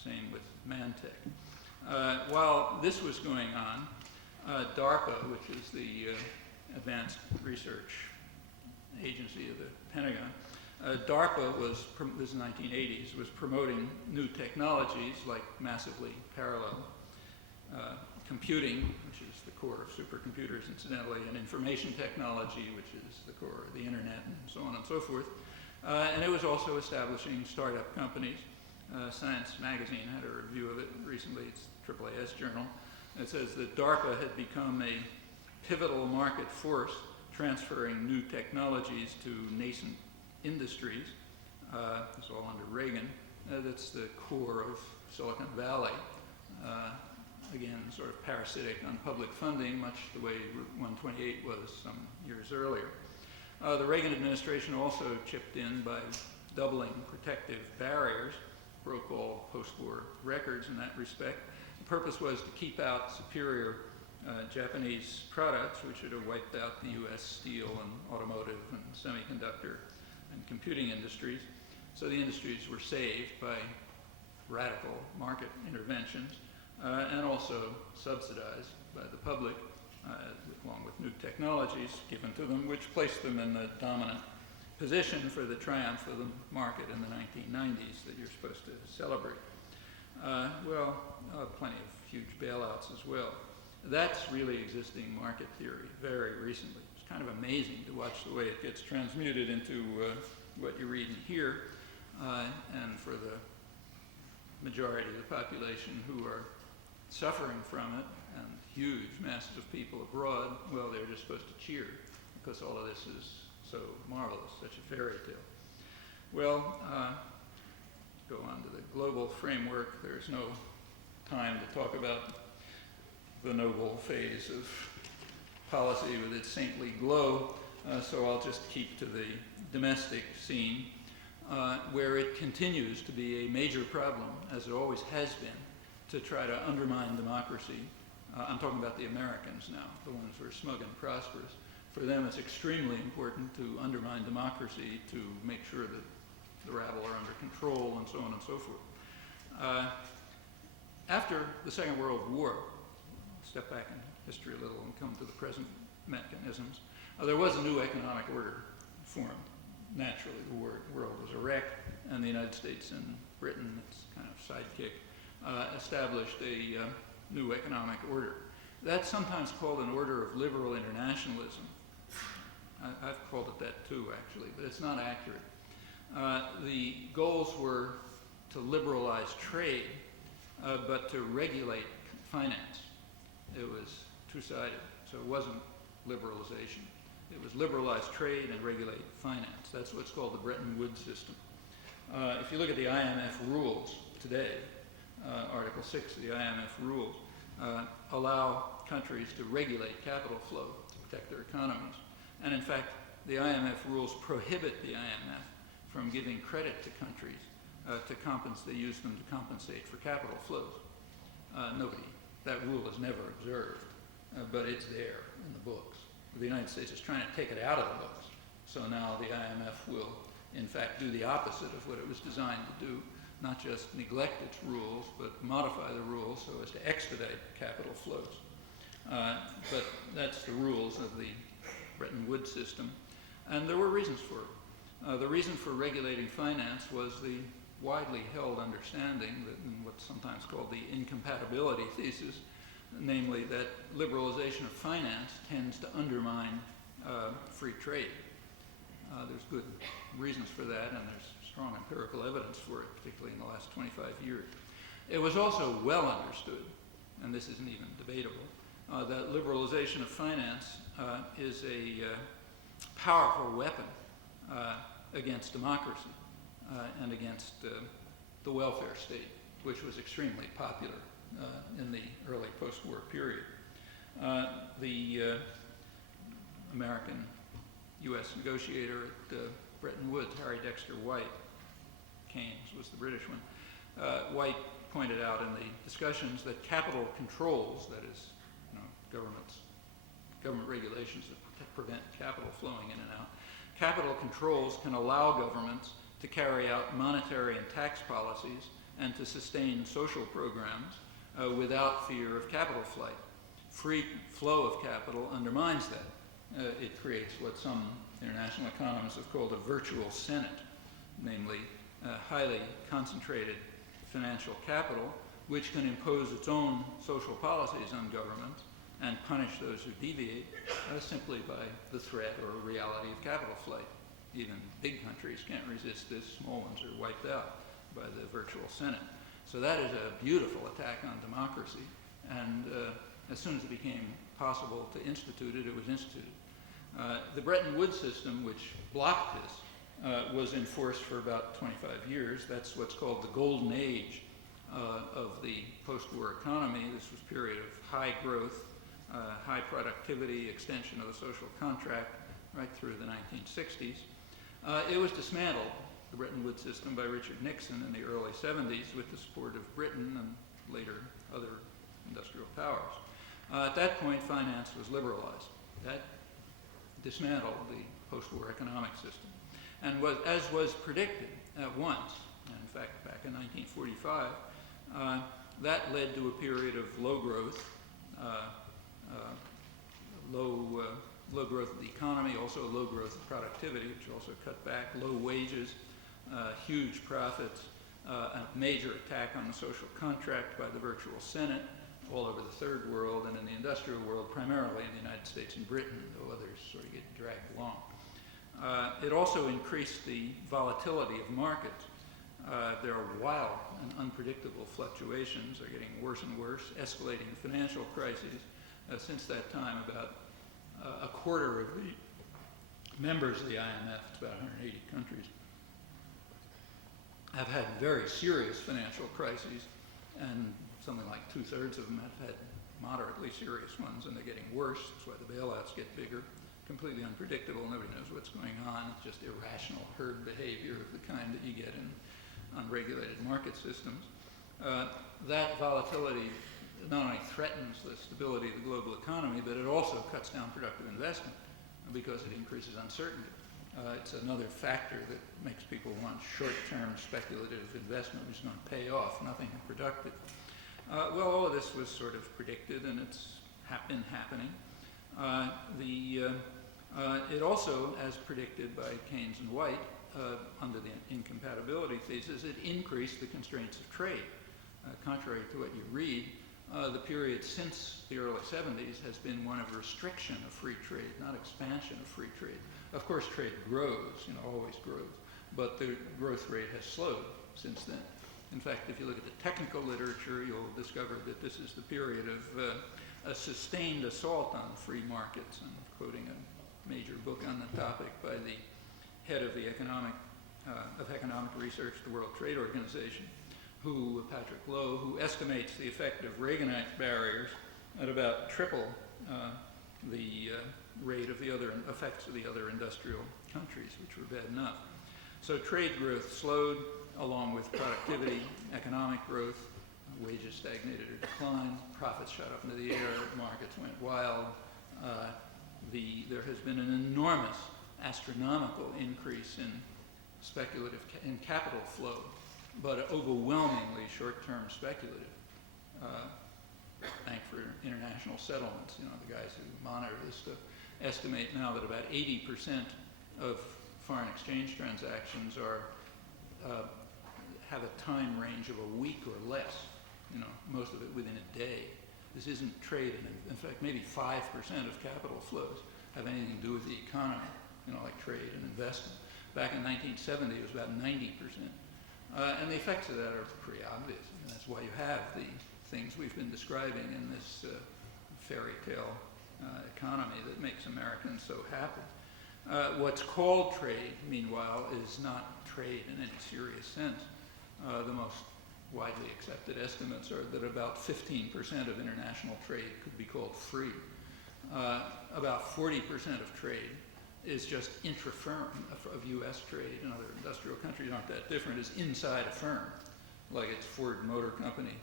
Same with Mantech. While this was going on, DARPA, which is the Advanced Research Agency of the Pentagon, DARPA was, this is 1980s, was promoting new technologies like massively parallel computing, which is the core of supercomputers, incidentally, and information technology, which is the core of the internet, and so on and so forth. And it was also establishing startup companies. Science Magazine had a review of it recently. It's AAAS journal. It says that DARPA had become a pivotal market force, transferring new technologies to nascent industries. It's all under Reagan. That's the core of Silicon Valley. Again, sort of parasitic on public funding, much the way Route 128 was some years earlier. The Reagan administration also chipped in by doubling protective barriers, broke all post-war records in that respect. The purpose was to keep out superior Japanese products, which would have wiped out the US steel and automotive and semiconductor and computing industries. So the industries were saved by radical market interventions and also subsidized by the public, along with new technologies given to them, which placed them in the dominant position for the triumph of the market in the 1990s that you're supposed to celebrate. Plenty of huge bailouts as well. That's really existing market theory very recently. It's kind of amazing to watch the way it gets transmuted into what you read in here, and for the majority of the population who are suffering from it, and huge masses of people abroad, well, they're just supposed to cheer because all of this is so marvelous, such a fairy tale. Well, go on to the global framework. There's no time to talk about the noble phase of policy with its saintly glow, so I'll just keep to the domestic scene, where it continues to be a major problem, as it always has been, to try to undermine democracy. I'm talking about the Americans now, the ones who are smug and prosperous. For them, it's extremely important to undermine democracy, to make sure that the rabble are under control, and so on and so forth. After the Second World War, step back in history a little and come to the present mechanisms, there was a new economic order formed. Naturally, the world was a wreck, and the United States and Britain, its kind of sidekick, established a new economic order. That's sometimes called an order of liberal internationalism. I've called it that too, actually, but it's not accurate. The goals were to liberalize trade, but to regulate finance. It was two-sided, so it wasn't liberalization. It was liberalize trade and regulate finance. That's what's called the Bretton Woods system. If you look at the IMF rules today, Article 6 of the IMF rules allow countries to regulate capital flow to protect their economies. And in fact, the IMF rules prohibit the IMF from giving credit to countries they use them to compensate for capital flows. That rule is never observed, but it's there in the books. The United States is trying to take it out of the books. So now the IMF will, in fact, do the opposite of what it was designed to do, not just neglect its rules, but modify the rules so as to expedite capital flows. But that's the rules of the Bretton Woods system. And there were reasons for it. The reason for regulating finance was the widely held understanding that in what's sometimes called the incompatibility thesis, namely that liberalization of finance tends to undermine free trade. There's good reasons for that, and there's strong empirical evidence for it, particularly in the last 25 years. It was also well understood, and this isn't even debatable, that liberalization of finance is a powerful weapon against democracy and against the welfare state, which was extremely popular in the early post-war period. The American U.S. negotiator at Bretton Woods, Harry Dexter White, Keynes was the British one, White pointed out in the discussions that capital controls, that is, government regulations that prevent capital flowing in and out, capital controls can allow governments to carry out monetary and tax policies and to sustain social programs without fear of capital flight. Free flow of capital undermines that. It creates what some international economists have called a virtual Senate, namely highly concentrated financial capital, which can impose its own social policies on governments and punish those who deviate simply by the threat or reality of capital flight. Even big countries can't resist this. Small ones are wiped out by the virtual Senate. So that is a beautiful attack on democracy. And as soon as it became possible to institute it, it was instituted. The Bretton Woods system, which blocked this, was in force for about 25 years. That's what's called the golden age of the post-war economy. This was a period of high growth, high productivity, extension of the social contract, right through the 1960s. It was dismantled, the Bretton Woods system, by Richard Nixon in the early 70s with the support of Britain and later other industrial powers. At that point, finance was liberalized. That dismantled the post-war economic system. And as was predicted at once, in fact, back in 1945, that led to a period of low growth, low growth of the economy, also low growth of productivity, which also cut back, low wages, huge profits, a major attack on the social contract by the virtual Senate all over the third world and in the industrial world, primarily in the United States and Britain, though others sort of get dragged along. It also increased the volatility of markets. There are wild and unpredictable fluctuations. They're getting worse and worse, escalating financial crises. Since that time, about a quarter of the members of the IMF, it's about 180 countries, have had very serious financial crises, and something like 2/3 of them have had moderately serious ones, and they're getting worse. That's why the bailouts get bigger. Completely unpredictable. Nobody knows what's going on. It's just irrational herd behavior of the kind that you get in unregulated market systems. That volatility not only threatens the stability of the global economy, but it also cuts down productive investment because it increases uncertainty. It's another factor that makes people want short-term speculative investment, which is going to pay off, nothing productive. Well, all of this was sort of predicted, and it's been happening. It also, as predicted by Keynes and White, under the incompatibility thesis, it increased the constraints of trade. Contrary to what you read, the period since the early 70s has been one of restriction of free trade, not expansion of free trade. Of course, trade grows, always grows, but the growth rate has slowed since then. In fact, if you look at the technical literature, you'll discover that this is the period of a sustained assault on free markets. I'm quoting a major book on the topic by the head of the economic research, the World Trade Organization, Patrick Lowe, who estimates the effect of Reaganite barriers at about triple the rate of the other effects of the other industrial countries, which were bad enough. So trade growth slowed along with productivity, economic growth, wages stagnated or declined, profits shot up into the air, markets went wild. There has been an enormous, astronomical increase in capital flow, but overwhelmingly short-term speculative. Thank for international settlements, the guys who monitor this stuff estimate now that about 80% of foreign exchange transactions have a time range of a week or less, most of it within a day. This isn't trade, and in fact, maybe 5% of capital flows have anything to do with the economy, like trade and investment. Back in 1970, it was about 90%. And the effects of that are pretty obvious. That's why you have the things we've been describing in this fairy tale economy that makes Americans so happy. What's called trade, meanwhile, is not trade in any serious sense. The most widely accepted estimates are that about 15% of international trade could be called free. About 40% of trade is just intra-firm of U.S. trade, and other industrial countries aren't that different, is inside a firm, like it's Ford Motor Company,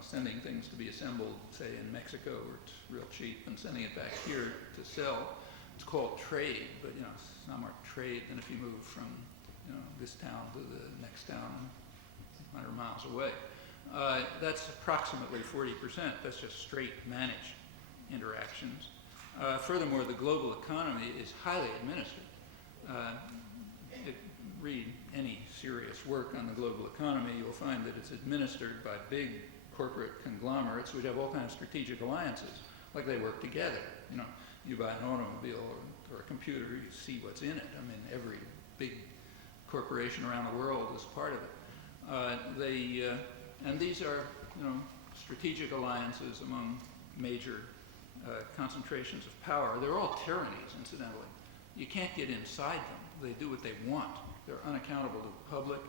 sending things to be assembled, say, in Mexico, where it's real cheap, and sending it back here to sell. it's called trade, but it's not more trade than if you move from this town to the next town 100 miles away. That's approximately 40%. That's just straight managed interactions. Furthermore, the global economy is highly administered. Read any serious work on the global economy, you'll find that it's administered by big corporate conglomerates which have all kinds of strategic alliances, like they work together. You buy an automobile or a computer, you see what's in it. I mean, every big corporation around the world is part of it. And these are, strategic alliances among major concentrations of power. They're all tyrannies, incidentally. You can't get inside them. They do what they want. They're unaccountable to the public.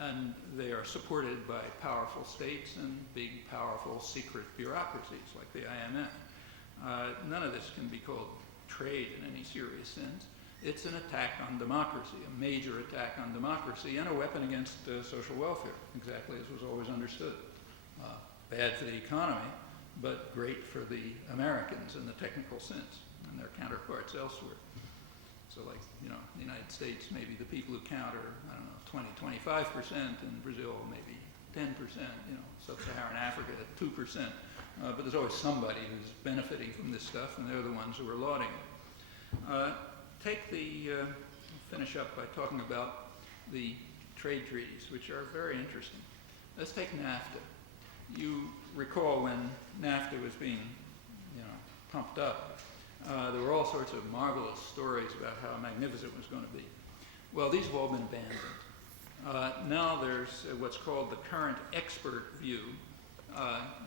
And they are supported by powerful states and big, powerful, secret bureaucracies like the IMF. None of this can be called trade in any serious sense. It's an attack on democracy, a major attack on democracy, and a weapon against social welfare, exactly as was always understood. Bad for the economy, but great for the Americans in the technical sense and their counterparts elsewhere. So like, the United States, maybe the people who count are, 20-25%, in Brazil, maybe 10%, sub-Saharan Africa at 2%. But there's always somebody who's benefiting from this stuff, and they're the ones who are lauding it. Finish up by talking about the trade treaties, which are very interesting. Let's take NAFTA. You recall when NAFTA was being, pumped up, there were all sorts of marvelous stories about how magnificent it was going to be. Well, these have all been abandoned. Now there's what's called the current expert view,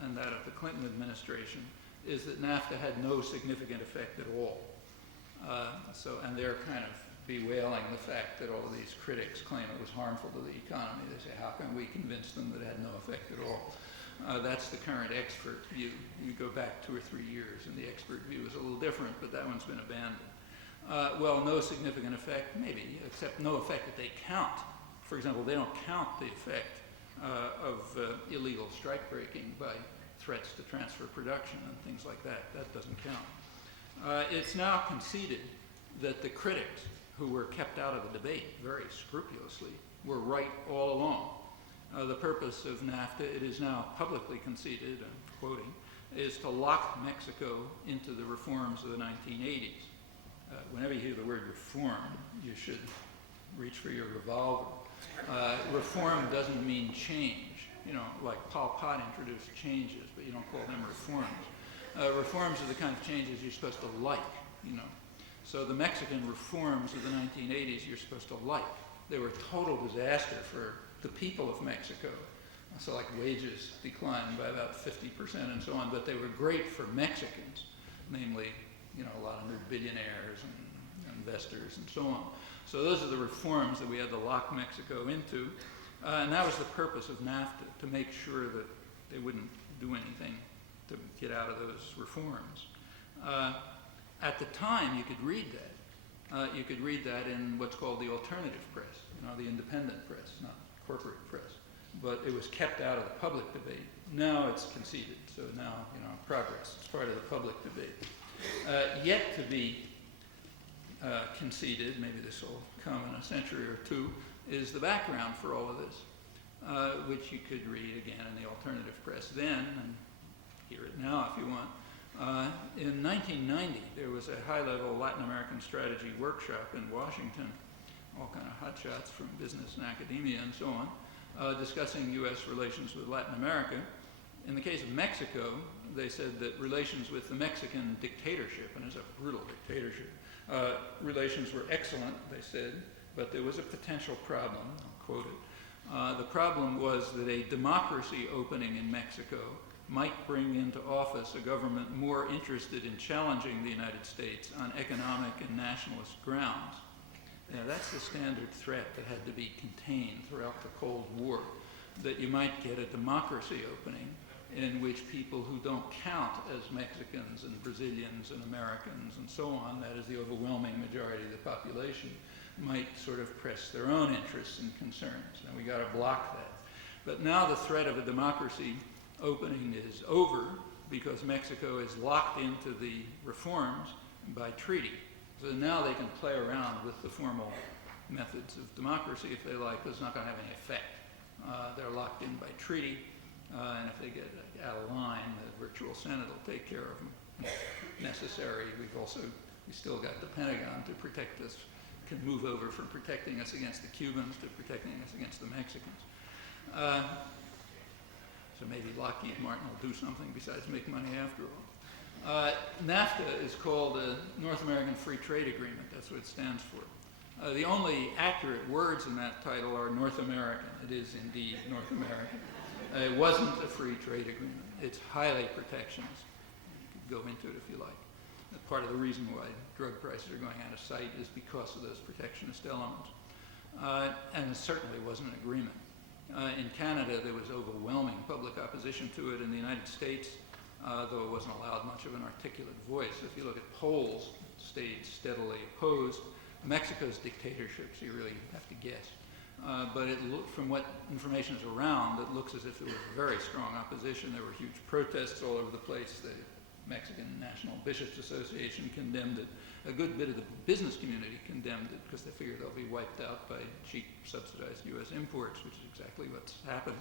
and that of the Clinton administration, is that NAFTA had no significant effect at all. And they're kind of bewailing the fact that all of these critics claim it was harmful to the economy. They say, how can we convince them that it had no effect at all? That's the current expert view. You go back 2 or 3 years, and the expert view is a little different, but that one's been abandoned. Well, no significant effect, maybe, except no effect that they count. For example, they don't count the effect of illegal strike breaking by threats to transfer production and things like that. That doesn't count. It's now conceded that the critics who were kept out of the debate very scrupulously were right all along. The purpose of NAFTA, it is now publicly conceded, I'm quoting, is to lock Mexico into the reforms of the 1980s. Whenever you hear the word reform, you should reach for your revolver. Reform doesn't mean change. Like Pol Pot introduced changes, but you don't call them reforms. Reforms are the kind of changes you're supposed to like, So the Mexican reforms of the 1980s you're supposed to like. They were a total disaster for the people of Mexico. So like wages declined by about 50% and so on, but they were great for Mexicans, namely, a lot of new billionaires and investors and so on. So those are the reforms that we had to lock Mexico into. And that was the purpose of NAFTA, to make sure that they wouldn't do anything to get out of those reforms. At the time, you could read that. You could read that in what's called the alternative press, the independent press, not corporate press. But it was kept out of the public debate. Now it's conceded, so now, progress. It's part of the public debate. Yet to be conceded, maybe this will come in a century or two, is the background for all of this, which you could read again in the alternative press then, and hear it now if you want. In 1990, there was a high-level Latin American strategy workshop in Washington, all kind of hotshots from business and academia and so on, discussing U.S. relations with Latin America. In the case of Mexico, they said that relations with the Mexican dictatorship, and it's a brutal dictatorship, relations were excellent, they said, but there was a potential problem, I'll quote it. The problem was that a democracy opening in Mexico might bring into office a government more interested in challenging the United States on economic and nationalist grounds. Now, that's the standard threat that had to be contained throughout the Cold War, that you might get a democracy opening in which people who don't count as Mexicans and Brazilians and Americans and so on, that is the overwhelming majority of the population, might sort of press their own interests and concerns. And we got to block that. But now the threat of a democracy opening is over because Mexico is locked into the reforms by treaty. So now they can play around with the formal methods of democracy if they like, but it's not going to have any effect. They're locked in by treaty, and if they get out of line, the virtual Senate will take care of them if necessary. We still got the Pentagon to protect us, can move over from protecting us against the Cubans to protecting us against the Mexicans. So maybe Lockheed Martin will do something besides make money after all. NAFTA is called a North American Free Trade Agreement. That's what it stands for. The only accurate words in that title are North American. It is indeed North American. It wasn't a free trade agreement. It's highly protectionist. You could go into it if you like. Part of the reason why drug prices are going out of sight is because of those protectionist elements. And it certainly wasn't an agreement. In Canada, there was overwhelming public opposition to it. In the United States, though it wasn't allowed much of an articulate voice. If you look at polls, stayed steadily opposed. Mexico's dictatorships, you really have to guess. But from what information is around, it looks as if there was very strong opposition. There were huge protests all over the place. The Mexican National Bishops Association condemned it. A good bit of the business community condemned it because they figured they'll be wiped out by cheap subsidized U.S. imports, which is exactly what's happened.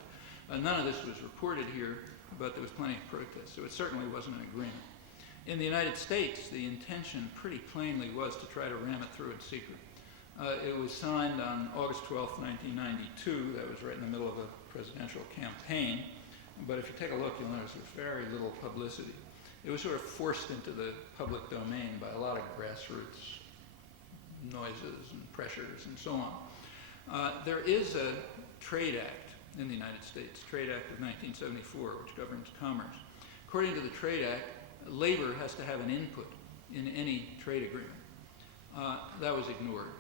None of this was reported here, but there was plenty of protest, so it certainly wasn't an agreement. In the United States, the intention pretty plainly was to try to ram it through in secret. It was signed on August 12, 1992. That was right in the middle of a presidential campaign. But if you take a look, you'll notice there's very little publicity. It was sort of forced into the public domain by a lot of grassroots noises and pressures and so on. There is a Trade Act in the United States, Trade Act of 1974, which governs commerce. According to the Trade Act, labor has to have an input in any trade agreement. That was ignored.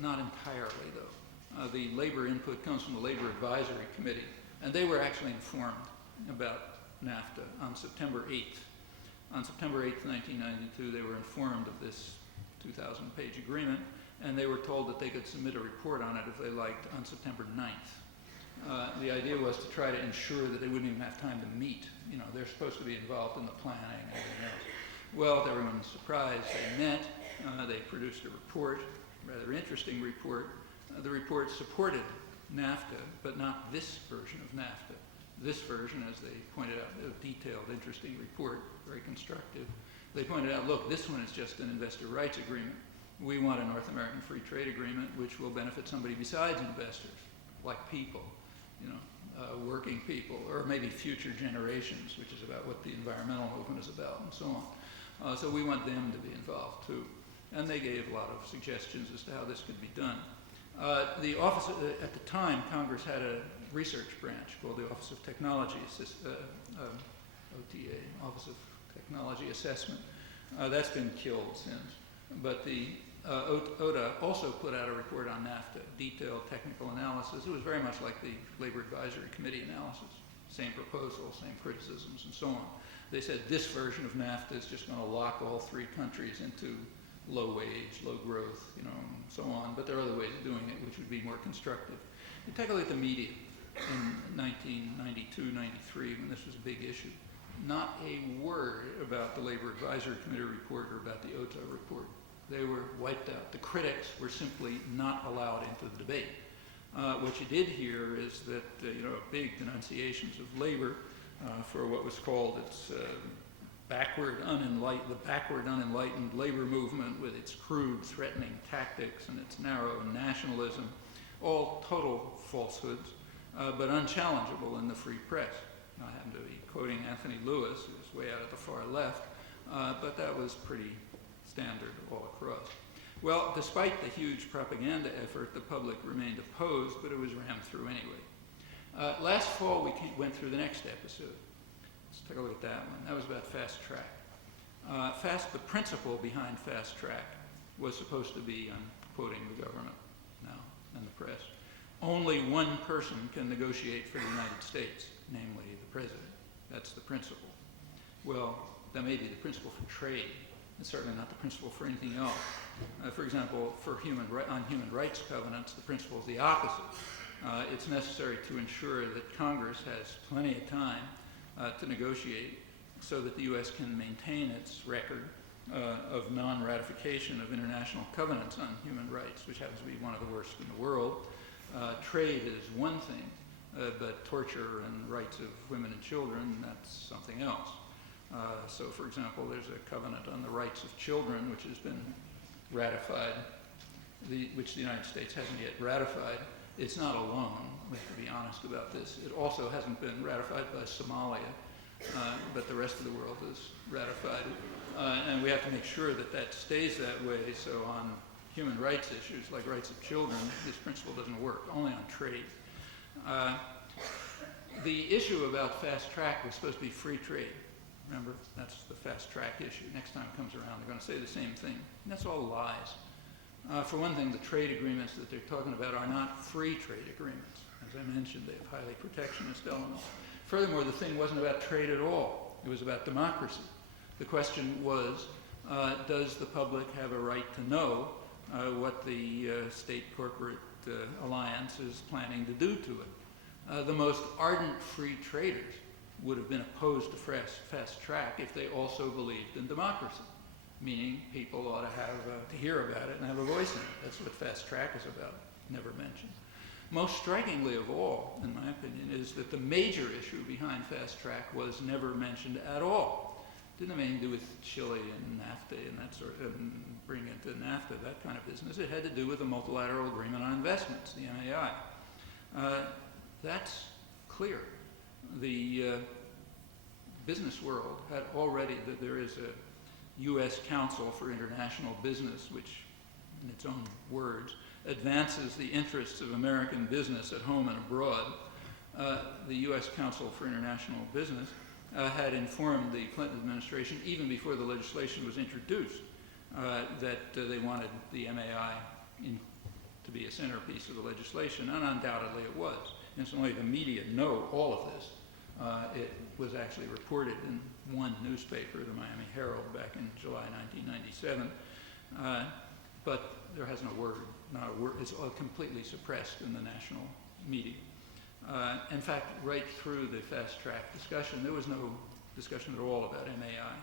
Not entirely, though. The labor input comes from the Labor Advisory Committee, and they were actually informed about NAFTA on September 8th. On September 8th, 1992, they were informed of this 2,000-page agreement, and they were told that they could submit a report on it if they liked on September 9th. The idea was to try to ensure that they wouldn't even have time to meet. You know, they're supposed to be involved in the planning and everything else. Well, to everyone's surprise, they met. They produced a report, a rather interesting report. The report supported NAFTA, but not this version of NAFTA. This version, as they pointed out, a detailed, interesting report, very constructive. They pointed out, look, this one is just an investor rights agreement. We want a North American Free Trade Agreement which will benefit somebody besides investors, like people, you know, working people, or maybe future generations, which is about what the environmental movement is about, and so on. So we want them to be involved too. And they gave a lot of suggestions as to how this could be done. The office, at the time, Congress had a research branch called the Office of Technology, OTA, Office of Technology Assessment. That's been killed since. But the OTA also put out a report on NAFTA, detailed technical analysis. It was very much like the Labor Advisory Committee analysis. Same proposals, same criticisms, and so on. They said this version of NAFTA is just going to lock all three countries into low wage, low growth, you know, and so on. But there are other ways of doing it which would be more constructive. You take a look at the media in 1992, 93, when this was a big issue. Not a word about the Labor Advisory Committee report or about the OTA report. They were wiped out. The critics were simply not allowed into the debate. What you did hear is that, you know, big denunciations of labor for what was called its the backward, unenlightened labor movement with its crude, threatening tactics and its narrow nationalism, all total falsehoods, but unchallengeable in the free press. I happen to be quoting Anthony Lewis, who's way out at the far left, but that was pretty standard all across. Well, despite the huge propaganda effort, the public remained opposed, but it was rammed through anyway. Last fall, we went through the next episode. Let's take a look at that one. That was about fast track. The principle behind fast track was supposed to be, I'm quoting the government now and the press, only one person can negotiate for the United States, namely the president. That's the principle. Well, that may be the principle for trade. It's certainly not the principle for anything else. For example, on human rights covenants, the principle is the opposite. It's necessary to ensure that Congress has plenty of time to negotiate so that the U.S. can maintain its record of non-ratification of international covenants on human rights, which happens to be one of the worst in the world. Trade is one thing, but torture and rights of women and children, that's something else. So, for example, there's a covenant on the rights of children, which has been ratified, which the United States hasn't yet ratified. It's not alone, we have to be honest about this. It also hasn't been ratified by Somalia, but the rest of the world has ratified it. And we have to make sure that that stays that way, so on human rights issues, like rights of children, this principle doesn't work, only on trade. The issue about fast track was supposed to be free trade. Remember, that's the fast track issue. Next time it comes around, they're going to say the same thing. And that's all lies. For one thing, the trade agreements that they're talking about are not free trade agreements. As I mentioned, they have highly protectionist elements. Furthermore, the thing wasn't about trade at all. It was about democracy. The question was, does the public have a right to know what the state corporate alliance is planning to do to it? The most ardent free traders would have been opposed to fast track if they also believed in democracy, meaning people ought to have to hear about it and have a voice in it. That's what fast track is about, never mentioned. Most strikingly of all, in my opinion, is that the major issue behind fast track was never mentioned at all. Didn't have anything to do with Chile and NAFTA and that sort of, and bring it to NAFTA, that kind of business. It had to do with the multilateral agreement on investments, the MAI. That's clear. The business world had already, there is a U.S. Council for International Business, which, in its own words, advances the interests of American business at home and abroad. The U.S. Council for International Business had informed the Clinton administration, even before the legislation was introduced, that they wanted the MAI to be a centerpiece of the legislation, and undoubtedly it was. Incidentally, the media know all of this. It was actually reported in one newspaper, the Miami Herald, back in July 1997, but there has no word, not a word. It's all completely suppressed in the national media. In fact, right through the fast track discussion, there was no discussion at all about MAI.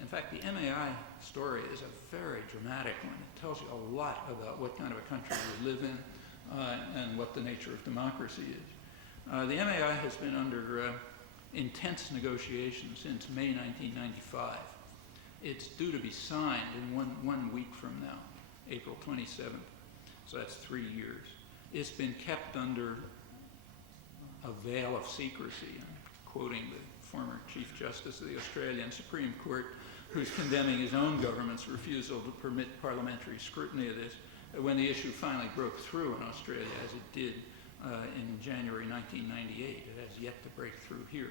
In fact, the MAI story is a very dramatic one. It tells you a lot about what kind of a country we live in and what the nature of democracy is. The MAI has been under intense negotiation since May 1995. It's due to be signed in one week from now, April 27th. So that's 3 years. It's been kept under a veil of secrecy. I'm quoting the former Chief Justice of the Australian Supreme Court, who's condemning his own government's refusal to permit parliamentary scrutiny of this. When the issue finally broke through in Australia, as it did in January 1998, it has yet to break through here.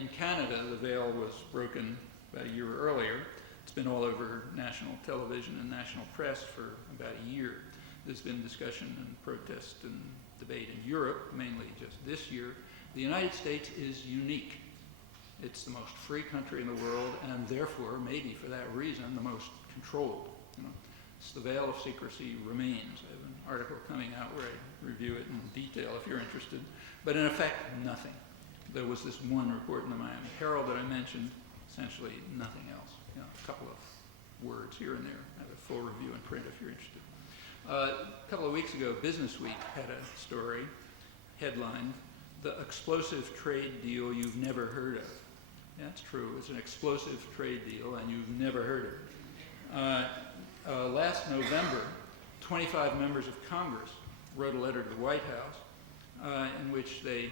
In Canada, the veil was broken about a year earlier. It's been all over national television and national press for about a year. There's been discussion and protest and debate in Europe, mainly just this year. The United States is unique. It's the most free country in the world, and therefore, maybe for that reason, the most controlled. The veil of secrecy remains. I have an article coming out where I review it in detail if you're interested. But in effect, nothing. There was this one report in the Miami Herald that I mentioned, essentially nothing else. A couple of words here and there. I have a full review in print if you're interested. A couple of weeks ago, Business Week had a story, headlined, "The Explosive Trade Deal You've Never Heard of." Yeah, that's true. It's an explosive trade deal, and you've never heard of it. Last November, 25 members of Congress wrote a letter to the White House in which they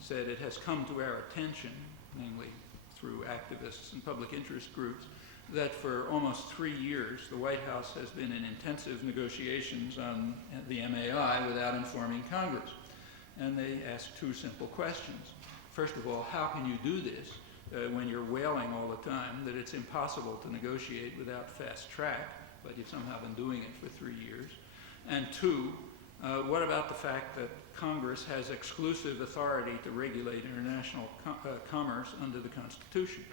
said it has come to our attention, namely through activists and public interest groups, that for almost 3 years the White House has been in intensive negotiations on the MAI without informing Congress. And they asked two simple questions. First of all, how can you do this when you're wailing all the time that it's impossible to negotiate without fast track, but you've somehow been doing it for 3 years? And two, what about the fact that Congress has exclusive authority to regulate international commerce under the Constitution?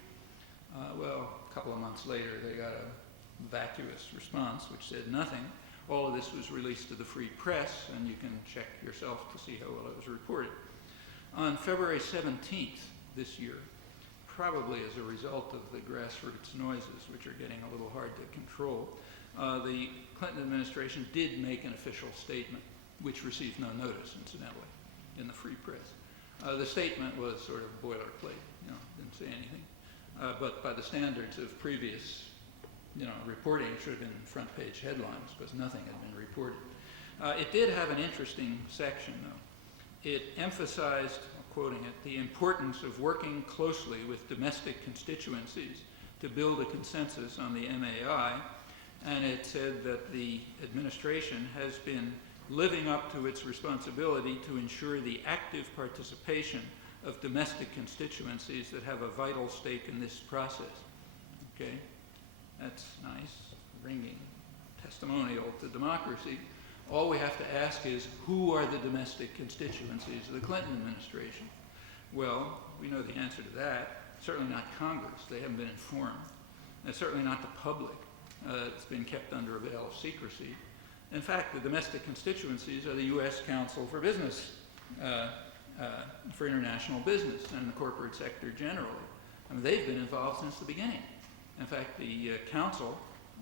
Well, a couple of months later, they got a vacuous response which said nothing. All of this was released to the free press, and you can check yourself to see how well it was reported. On February 17th, this year, probably as a result of the grassroots noises, which are getting a little hard to control. The Clinton administration did make an official statement, which received no notice, incidentally, in the free press. The statement was sort of boilerplate, didn't say anything. But by the standards of previous, reporting, it should have been front page headlines because nothing had been reported. It did have an interesting section, though. It emphasized, quoting it, the importance of working closely with domestic constituencies to build a consensus on the MAI, and it said that the administration has been living up to its responsibility to ensure the active participation of domestic constituencies that have a vital stake in this process. Okay, that's nice, ringing testimonial to democracy. All we have to ask is, who are the domestic constituencies of the Clinton administration? Well, we know the answer to that. Certainly not Congress. They haven't been informed. And certainly not the public. It's been kept under a veil of secrecy. In fact, the domestic constituencies are the U.S. Council for Business, for international business, and the corporate sector generally. I mean, they've been involved since the beginning. In fact, the Council,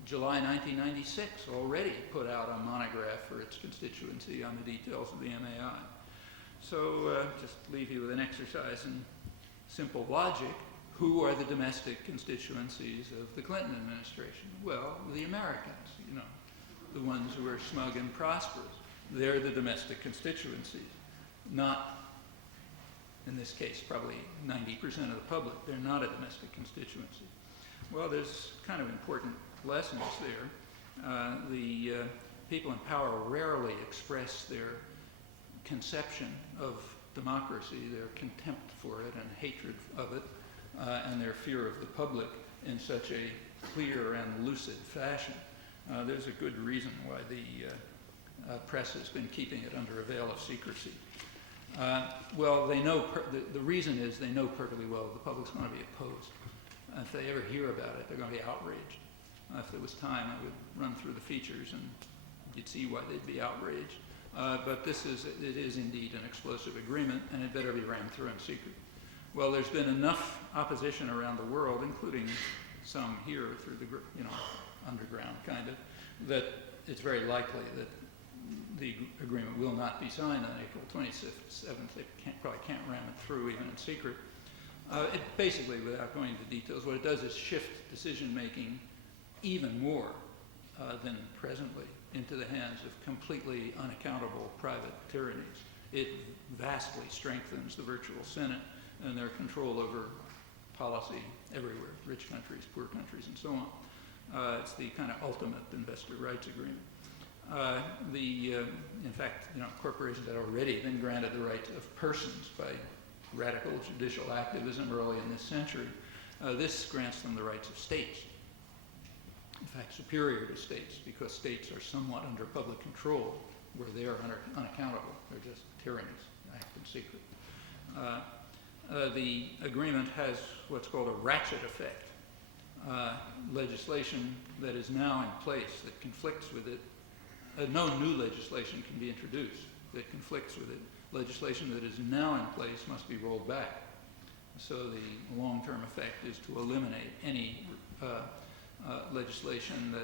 July 1996, already put out a monograph for its constituency on the details of the MAI. So just leave you with an exercise in simple logic. Who are the domestic constituencies of the Clinton administration? Well, the Americans, the ones who are smug and prosperous. They're the domestic constituencies, not, in this case, probably 90% of the public. They're not a domestic constituency. Well, there's kind of important lessons there. The people in power rarely express their conception of democracy, their contempt for it and hatred of it, and their fear of the public in such a clear and lucid fashion. There's a good reason why the press has been keeping it under a veil of secrecy. Well, they know, the reason is they know perfectly well the public's going to be opposed. If they ever hear about it, they're going to be outraged. If there was time, I would run through the features and you'd see why they'd be outraged. But it is indeed an explosive agreement, and it better be rammed through in secret. Well, there's been enough opposition around the world, including some here through the, underground kind of, that it's very likely that the agreement will not be signed on April 27th. They probably can't ram it through even in secret. It basically, without going into details, what it does is shift decision-making even more than presently into the hands of completely unaccountable private tyrannies. It vastly strengthens the virtual Senate and their control over policy everywhere, rich countries, poor countries, and so on. It's the kind of ultimate investor rights agreement. In fact, corporations had already been granted the right of persons by radical judicial activism early in this century. This grants them the rights of states. In fact, superior to states, because states are somewhat under public control, where they are unaccountable. They're just tyrannies, act in secret. The agreement has what's called a ratchet effect. Legislation that is now in place that conflicts with it, no new legislation can be introduced that conflicts with it. Legislation that is now in place must be rolled back. So the long-term effect is to eliminate any legislation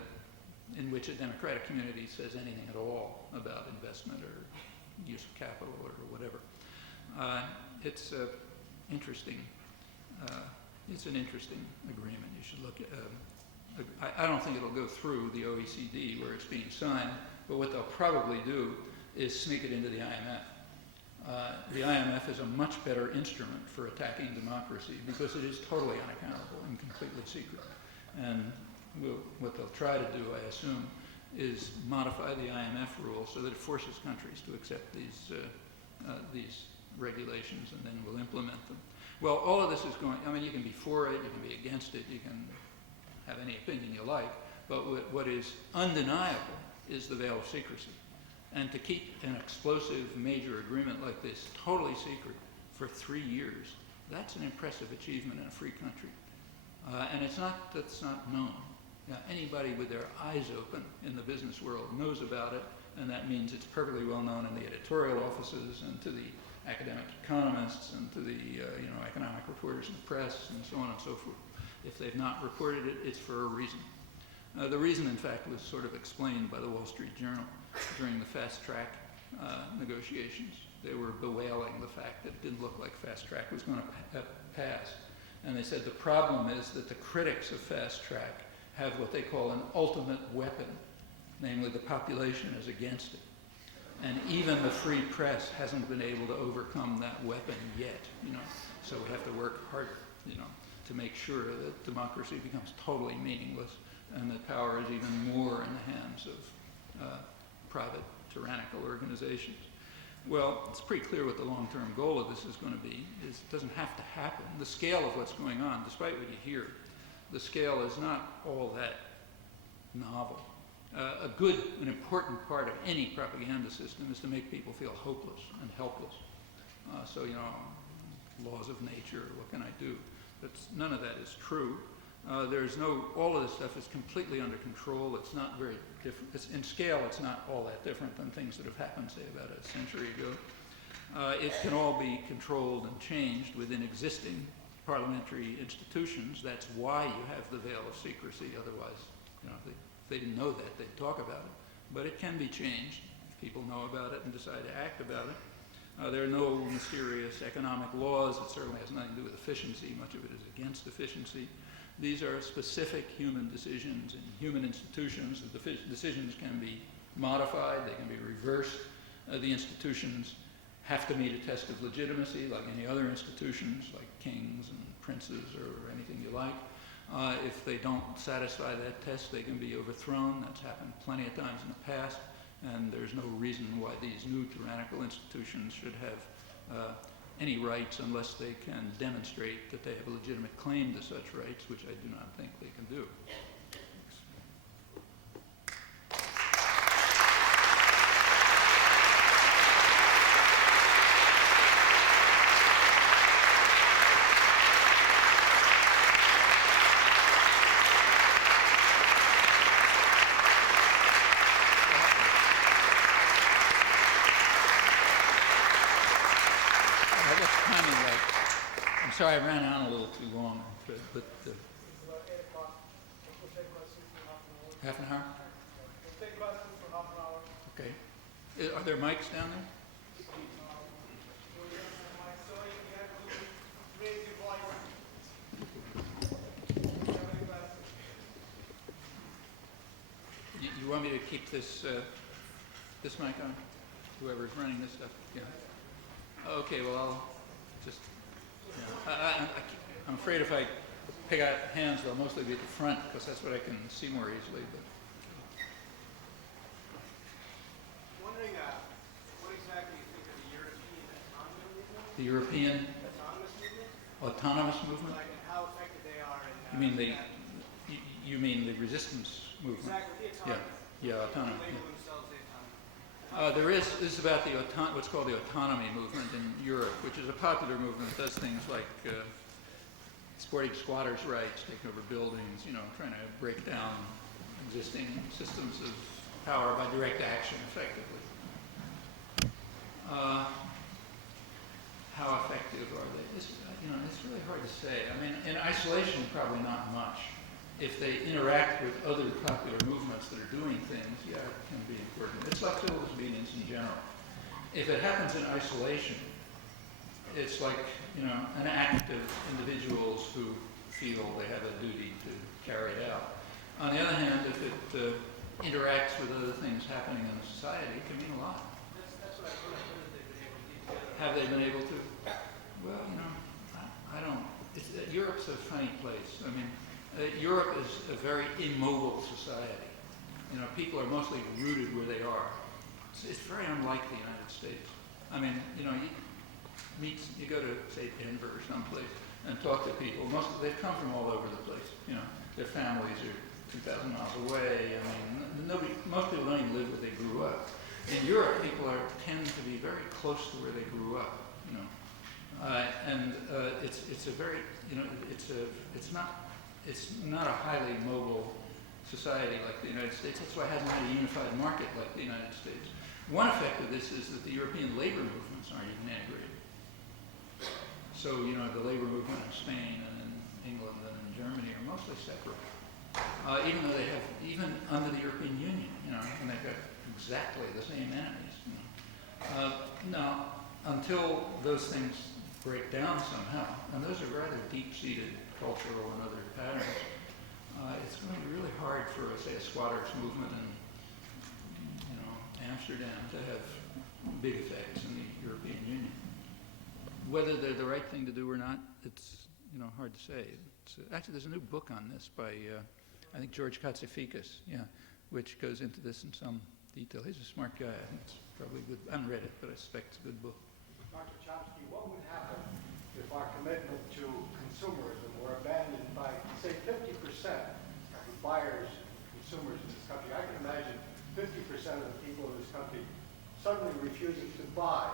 in which a democratic community says anything at all about investment or use of capital or whatever. It's interesting. It's an interesting agreement. You should look at. I don't think it'll go through the OECD where it's being signed, but what they'll probably do is sneak it into the IMF. The IMF is a much better instrument for attacking democracy because it is totally unaccountable and completely secret. And what they'll try to do, I assume, is modify the IMF rules so that it forces countries to accept these regulations, and then we'll implement them. Well, all of this is going, you can be for it, you can be against it, you can have any opinion you like, but what is undeniable is the veil of secrecy. And to keep an explosive major agreement like this totally secret for 3 years, that's an impressive achievement in a free country. And that's not known. Anybody with their eyes open in the business world knows about it, and that means it's perfectly well known in the editorial offices and to the academic economists and to the economic reporters in the press and so on and so forth. If they've not reported it, it's for a reason. The reason, in fact, was sort of explained by the Wall Street Journal during the fast track negotiations. They were bewailing the fact that it didn't look like fast track was going to pass. And they said the problem is that the critics of fast track have what they call an ultimate weapon, namely the population is against it. And even the free press hasn't been able to overcome that weapon yet, So we have to work harder, to make sure that democracy becomes totally meaningless and that power is even more in the hands of private tyrannical organizations. Well, it's pretty clear what the long-term goal of this is going to be. It doesn't have to happen. The scale of what's going on, despite what you hear, the scale is not all that novel. An important part of any propaganda system is to make people feel hopeless and helpless. Laws of nature, what can I do? But none of that is true. All of this stuff is completely under control. It's not very different. In scale, it's not all that different than things that have happened, say, about a century ago. It can all be controlled and changed within existing parliamentary institutions. That's why you have the veil of secrecy. Otherwise, if they didn't know that, they'd talk about it. But it can be changed if people know about it and decide to act about it. There are no mysterious economic laws. It certainly has nothing to do with efficiency. Much of it is against efficiency. These are specific human decisions in human institutions. The decisions can be modified. They can be reversed. The institutions have to meet a test of legitimacy like any other institutions, like kings and princes or anything you like. If they don't satisfy that test, they can be overthrown. That's happened plenty of times in the past. And there's no reason why these new tyrannical institutions should have any rights unless they can demonstrate that they have a legitimate claim to such rights, which I do not think they can do. Sorry, I ran on a little too long, but About 8 o'clock. We'll take about 6 to half an hour. half an hour? We'll take about 6 to half an hour. Okay. Are there mics down there? So you have to raise your voice. Do you have any questions? You want me to keep this this mic on? Whoever's running this stuff? Yeah. Okay, well, I'll just... Yeah. I'm afraid if I pick out hands, they'll mostly be at the front because that's what I can see more easily. But Wondering what exactly you think of the European autonomous movement? the European Autonomous movement? autonomous movement? Like how effective they are in... You mean the resistance movement? Exactly, the autonomy. Yeah, autonomy. They Yeah. label themselves the autonomy. This is about what's called the autonomy movement in Europe, which is a popular movement that does things like supporting squatters' rights, taking over buildings, trying to break down existing systems of power by direct action, effectively. How effective are they? It's really hard to say. I mean, in isolation, probably not much. If they interact with other popular movements that are doing things, yeah, it can be important. It's like civil disobedience in general. If it happens in isolation, it's like, an act of individuals who feel they have a duty to carry it out. On the other hand, if it interacts with other things happening in the society, it can mean a lot. That's what I thought they've been able to keep together. Have they been able to? Well, I don't. Europe's a funny place. I mean, Europe is a very immobile society. People are mostly rooted where they are. It's very unlike the United States. I mean, you go to, say, Denver or someplace and talk to people. They've come from all over the place. Their families are 2,000 miles away. I mean, most people don't even live where they grew up. In Europe, people tend to be very close to where they grew up. It's a very, it's not a highly mobile society like the United States. That's why it hasn't had a unified market like the United States. One effect of this is that the European labor movements aren't even integrated. So, you know, the labor movement in Spain and in England and in Germany are mostly separate. Even though they have, even under the European Union, you know, and they've got exactly the same enemies. You know. Now, until those things break down somehow, and those are rather deep-seated cultural and other patterns, it's going to be really hard for, say, a squatters movement in, you know, Amsterdam to have big effects in the European Union. Whether they're the right thing to do or not, it's, you know, hard to say. Actually, there's a new book on this by, I think, George Katsafikis, yeah, which goes into this in some detail. He's a smart guy. I think it's probably good. I haven't read it, but I suspect it's a good book. Dr. Chomsky, what would happen if our commitment to consumerism were abandoned by, say, 50% of the buyers and consumers in this country? I can imagine 50% of the people in this country suddenly refusing to buy,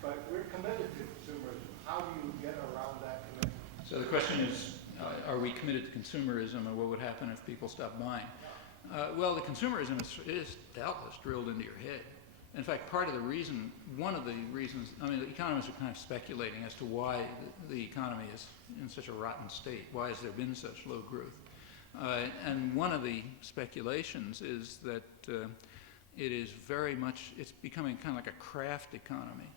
but we're committed to consumerism. How do you get around that commitment? So the question is, are we committed to consumerism, and what would happen if people stopped buying? Well, the consumerism is doubtless drilled into your head. In fact, part of the reason, one of the reasons, I mean, the economists are kind of speculating as to why the economy is in such a rotten state. Why has there been such low growth? And one of the speculations is that it is very much, it's becoming kind of like a craft economy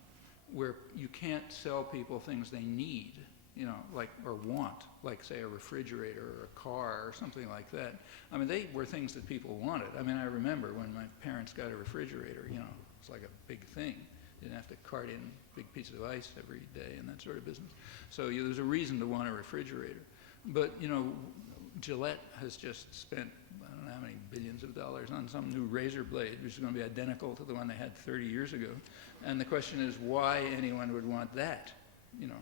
where you can't sell people things they need, you know, like, or want, like, say, a refrigerator or a car or something like that. I mean, they were things that people wanted. I mean, I remember when my parents got a refrigerator, you know, it's like a big thing. You didn't have to cart in big pieces of ice every day and that sort of business. So there's a reason to want a refrigerator. But, you know, Gillette has just spent, I don't know how many billions of dollars on some new razor blade, which is going to be identical to the one they had 30 years ago. And the question is why anyone would want that, you know.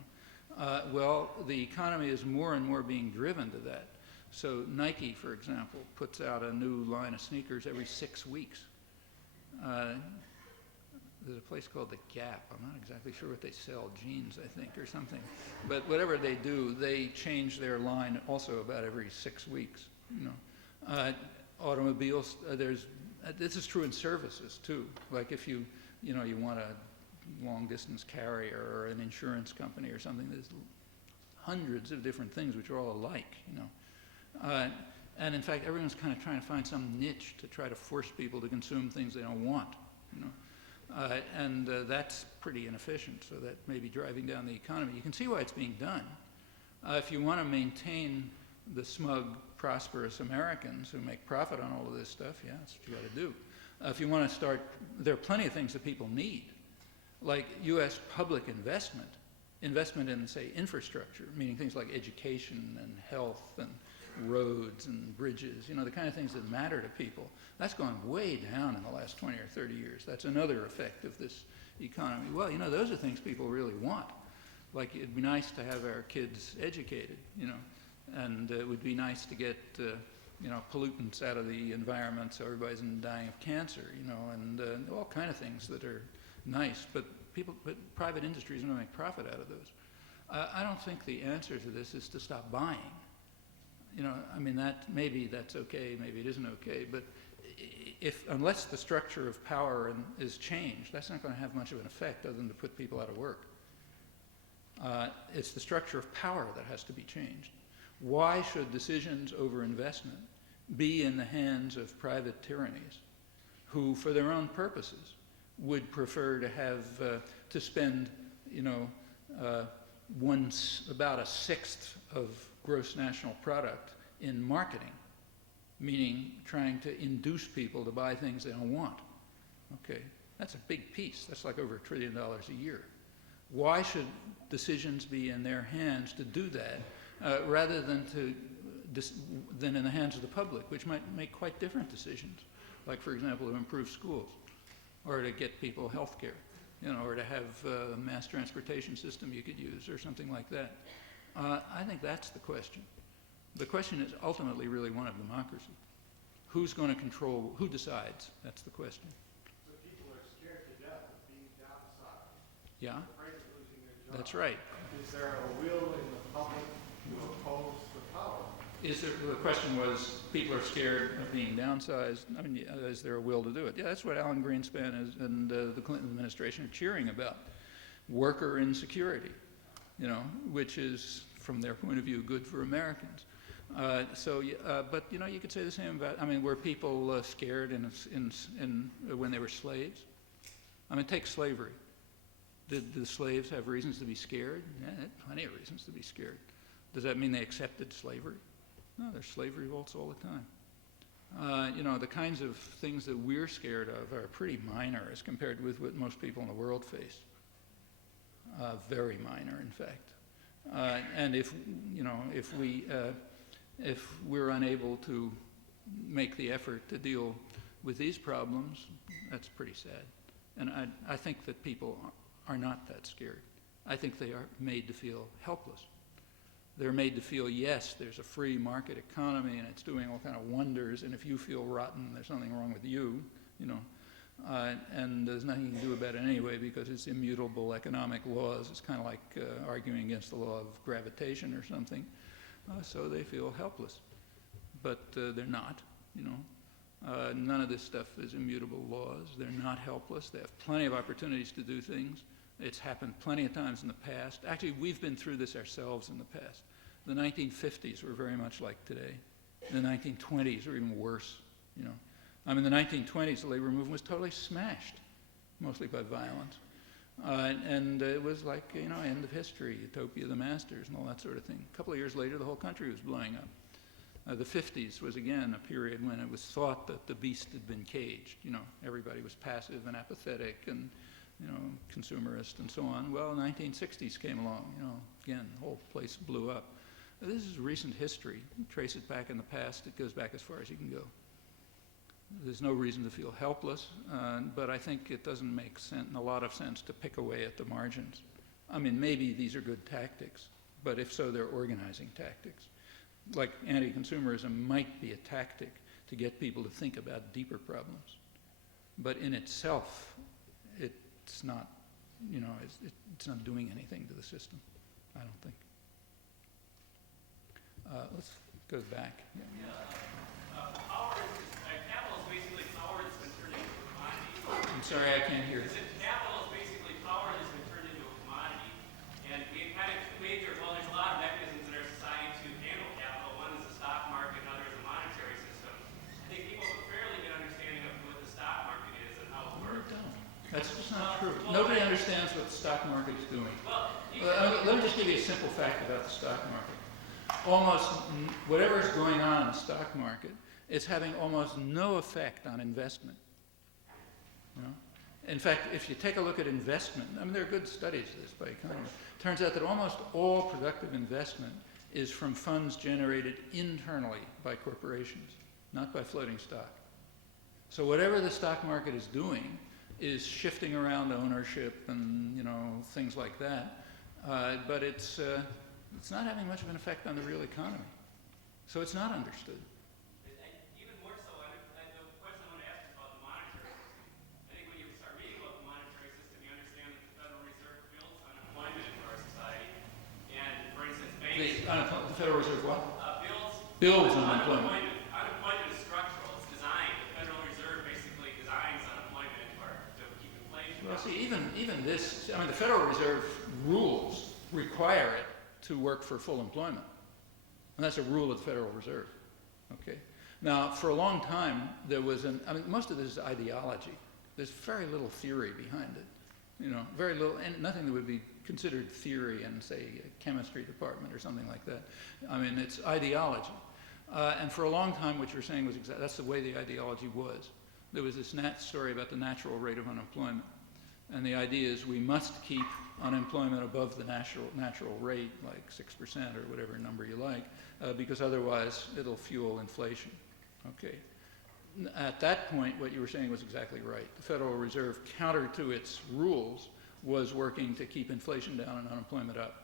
Well, the economy is more and more being driven to that. So Nike, for example, puts out a new line of sneakers every 6 weeks. There's a place called The Gap. I'm not exactly sure what they sell, jeans, I think, or something. But whatever they do, they change their line also about every 6 weeks. You know, automobiles. This is true in services too. Like if you want a long-distance carrier or an insurance company or something, there's hundreds of different things which are all alike. You know, and in fact, everyone's kind of trying to find some niche to try to force people to consume things they don't want. You know. And that's pretty inefficient, so that may be driving down the economy. You can see why it's being done. If you want to maintain the smug, prosperous Americans who make profit on all of this stuff, yeah, that's what you got to do. If you want to start, there are plenty of things that people need, like U.S. public investment in, say, infrastructure, meaning things like education and health and roads and bridges, you know, the kind of things that matter to people. That's gone way down in the last 20 or 30 years. That's another effect of this economy. Well, you know, those are things people really want. Like, it'd be nice to have our kids educated, you know, and it would be nice to get, you know, pollutants out of the environment so everybody's not dying of cancer, you know, and all kind of things that are nice, but private industries are going to make profit out of those. I don't think the answer to this is to stop buying. You know, I mean, maybe that's okay, maybe it isn't okay, but unless the structure of power is changed, that's not going to have much of an effect other than to put people out of work. It's the structure of power that has to be changed. Why should decisions over investment be in the hands of private tyrannies who, for their own purposes, would prefer to have to spend, you know, about 1/6 of gross national product in marketing, meaning trying to induce people to buy things they don't want. Okay, that's a big piece. That's like over $1 trillion a year. Why should decisions be in their hands to do that rather than in the hands of the public, which might make quite different decisions, like, for example, to improve schools or to get people health care, you know, or to have a mass transportation system you could use or something like that. I think that's the question. The question is ultimately really one of democracy. Who's going to control, who decides? That's the question. So people are scared to death of being downsized. Yeah? Afraid of losing their job. That's right. Is there a will in the public to oppose the power? the question was, people are scared of being downsized. I mean, is there a will to do it? Yeah, that's what Alan Greenspan and the Clinton administration are cheering about. Worker insecurity, which is, from their point of view, good for Americans. But you could say the same about, were people scared when they were slaves? Take slavery. Did the slaves have reasons to be scared? Yeah, they had plenty of reasons to be scared. Does that mean they accepted slavery? No, there's slave revolts all the time. The kinds of things that we're scared of are pretty minor as compared with what most people in the world face. Very minor, in fact. And if we're unable to make the effort to deal with these problems, that's pretty sad. And I think that people are not that scared. I think they are made to feel helpless. They're made to feel, yes, there's a free market economy and it's doing all kind of wonders, and if you feel rotten, there's something wrong with you, and there's nothing you can do about it anyway because it's immutable economic laws. It's kind of like arguing against the law of gravitation or something. So they feel helpless. But they're not, None of this stuff is immutable laws. They're not helpless. They have plenty of opportunities to do things. It's happened plenty of times in the past. Actually, we've been through this ourselves in the past. The 1950s were very much like today. The 1920s were even worse, the 1920s, the labor movement was totally smashed, mostly by violence. And it was like, end of history, utopia of the masters and all that sort of thing. A couple of years later, the whole country was blowing up. The 50s was, again, a period when it was thought that the beast had been caged. Everybody was passive and apathetic and, consumerist and so on. Well, the 1960s came along, again, the whole place blew up. This is recent history. You trace it back in the past, it goes back as far as you can go. There's no reason to feel helpless, but I think it doesn't make a lot of sense to pick away at the margins. Maybe these are good tactics, but if so, they're organizing tactics. Like anti-consumerism might be a tactic to get people to think about deeper problems. But in itself, it's not, it's not doing anything to the system, I don't think. Let's go back. Yeah. Capital is basically power that's been turned into a commodity. I'm sorry, I can't hear. Capital is basically power that's been turned into a commodity. And we kind of there's a lot of mechanisms in our society to handle capital. One is the stock market, another is the monetary system. I think people have a fairly good understanding of what the stock market is and how it works. That's just not true. Nobody understands what the stock market is doing. Let me just give you a simple fact about the stock market. Almost whatever is going on in the stock market, it's having almost no effect on investment. In fact, if you take a look at investment, there are good studies of this by economists. It turns out that almost all productive investment is from funds generated internally by corporations, not by floating stock. So whatever the stock market is doing is shifting around ownership and things like that, but it's not having much of an effect on the real economy. So it's not understood. Even more so, the question I want to ask is about the monetary system. I think when you start reading about the monetary system, you understand that the Federal Reserve builds unemployment into our society. And, for instance, banks... The Federal Reserve what? Builds unemployment. Unemployment is structural. It's designed. The Federal Reserve basically designs unemployment to keep inflation. Well, see, even this... the Federal Reserve rules require it to work for full employment. And that's a rule of the Federal Reserve. Okay. Now, for a long time, there was most of this is ideology. There's very little theory behind it. Very little, and nothing that would be considered theory in, say, a chemistry department or something like that. It's ideology. And for a long time, what you're saying was that's the way the ideology was. There was this story about the natural rate of unemployment. And the idea is we must keep unemployment above the natural rate, like 6% or whatever number you like, because otherwise it'll fuel inflation. Okay. At that point, what you were saying was exactly right. The Federal Reserve, counter to its rules, was working to keep inflation down and unemployment up.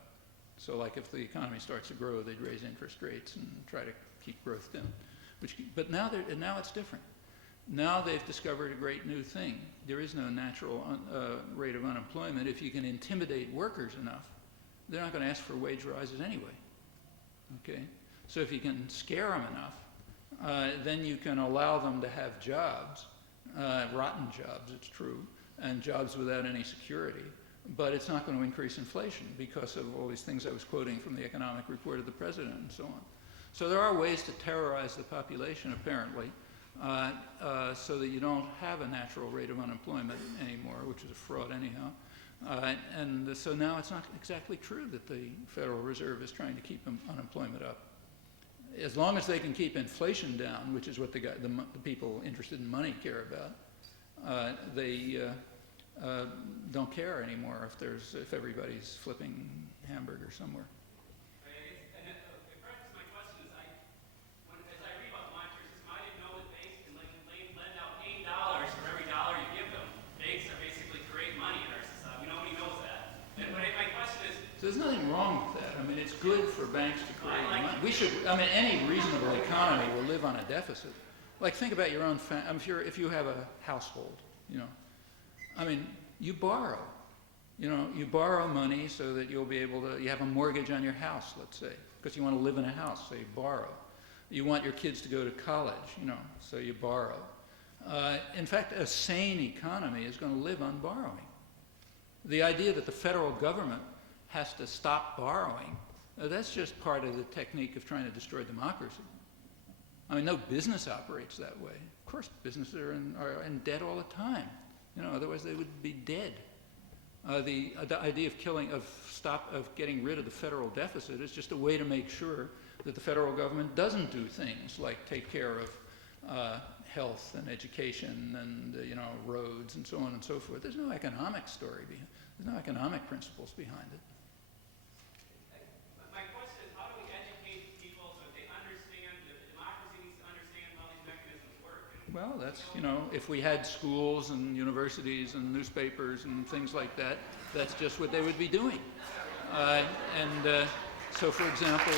So like if the economy starts to grow, they'd raise interest rates and try to keep growth down. But now it's different. Now they've discovered a great new thing. There is no natural rate of unemployment. If you can intimidate workers enough, they're not going to ask for wage rises anyway. Okay? So if you can scare them enough, then you can allow them to have jobs, rotten jobs, it's true, and jobs without any security. But it's not going to increase inflation because of all these things I was quoting from the economic report of the president and so on. So there are ways to terrorize the population, apparently, so that you don't have a natural rate of unemployment anymore, which is a fraud anyhow. And so now it's not exactly true that the Federal Reserve is trying to keep unemployment up. As long as they can keep inflation down, which is what the people interested in money care about, they don't care anymore if everybody's flipping hamburger somewhere. My question is, as I read about the monetary system, I didn't know that banks can lend out $8 for every dollar you give them. Banks are basically create money in our society. Nobody knows that. But my question is, So there's nothing wrong with that. I mean, it's good for banks to create money. Any reasonable economy will live on a deficit. Like, think about your own if you have a household, you borrow. You borrow money so that you'll be able to, you have a mortgage on your house, let's say, because you want to live in a house, so you borrow. You want your kids to go to college, so you borrow. In fact, a sane economy is going to live on borrowing. The idea that the federal government has to stop borrowing, that's just part of the technique of trying to destroy democracy. No business operates that way. Of course, businesses are in debt all the time. Otherwise they would be dead. The idea of getting rid of the federal deficit is just a way to make sure that the federal government doesn't do things like take care of health and education and roads and so on and so forth. There's no economic story behind. There's no economic principles behind it. my question is, how do we educate people so that they understand that democracy needs to understand how these mechanisms work? Well, that's, if we had schools and universities and newspapers and things like that, that's just what they would be doing. So, for example,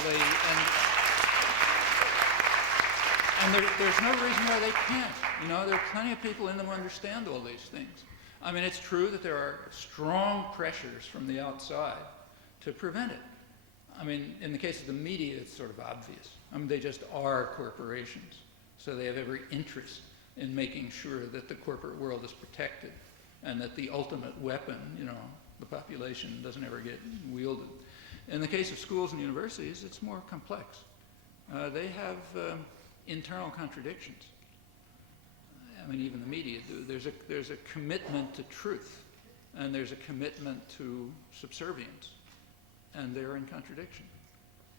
there's no reason why they can't. There are plenty of people in them who understand all these things. It's true that there are strong pressures from the outside to prevent it. In the case of the media, it's sort of obvious. They just are corporations. So they have every interest in making sure that the corporate world is protected and that the ultimate weapon, the population, doesn't ever get wielded. In the case of schools and universities, it's more complex. They have internal contradictions. Even the media do. There's a commitment to truth, and there's a commitment to subservience, and they're in contradiction.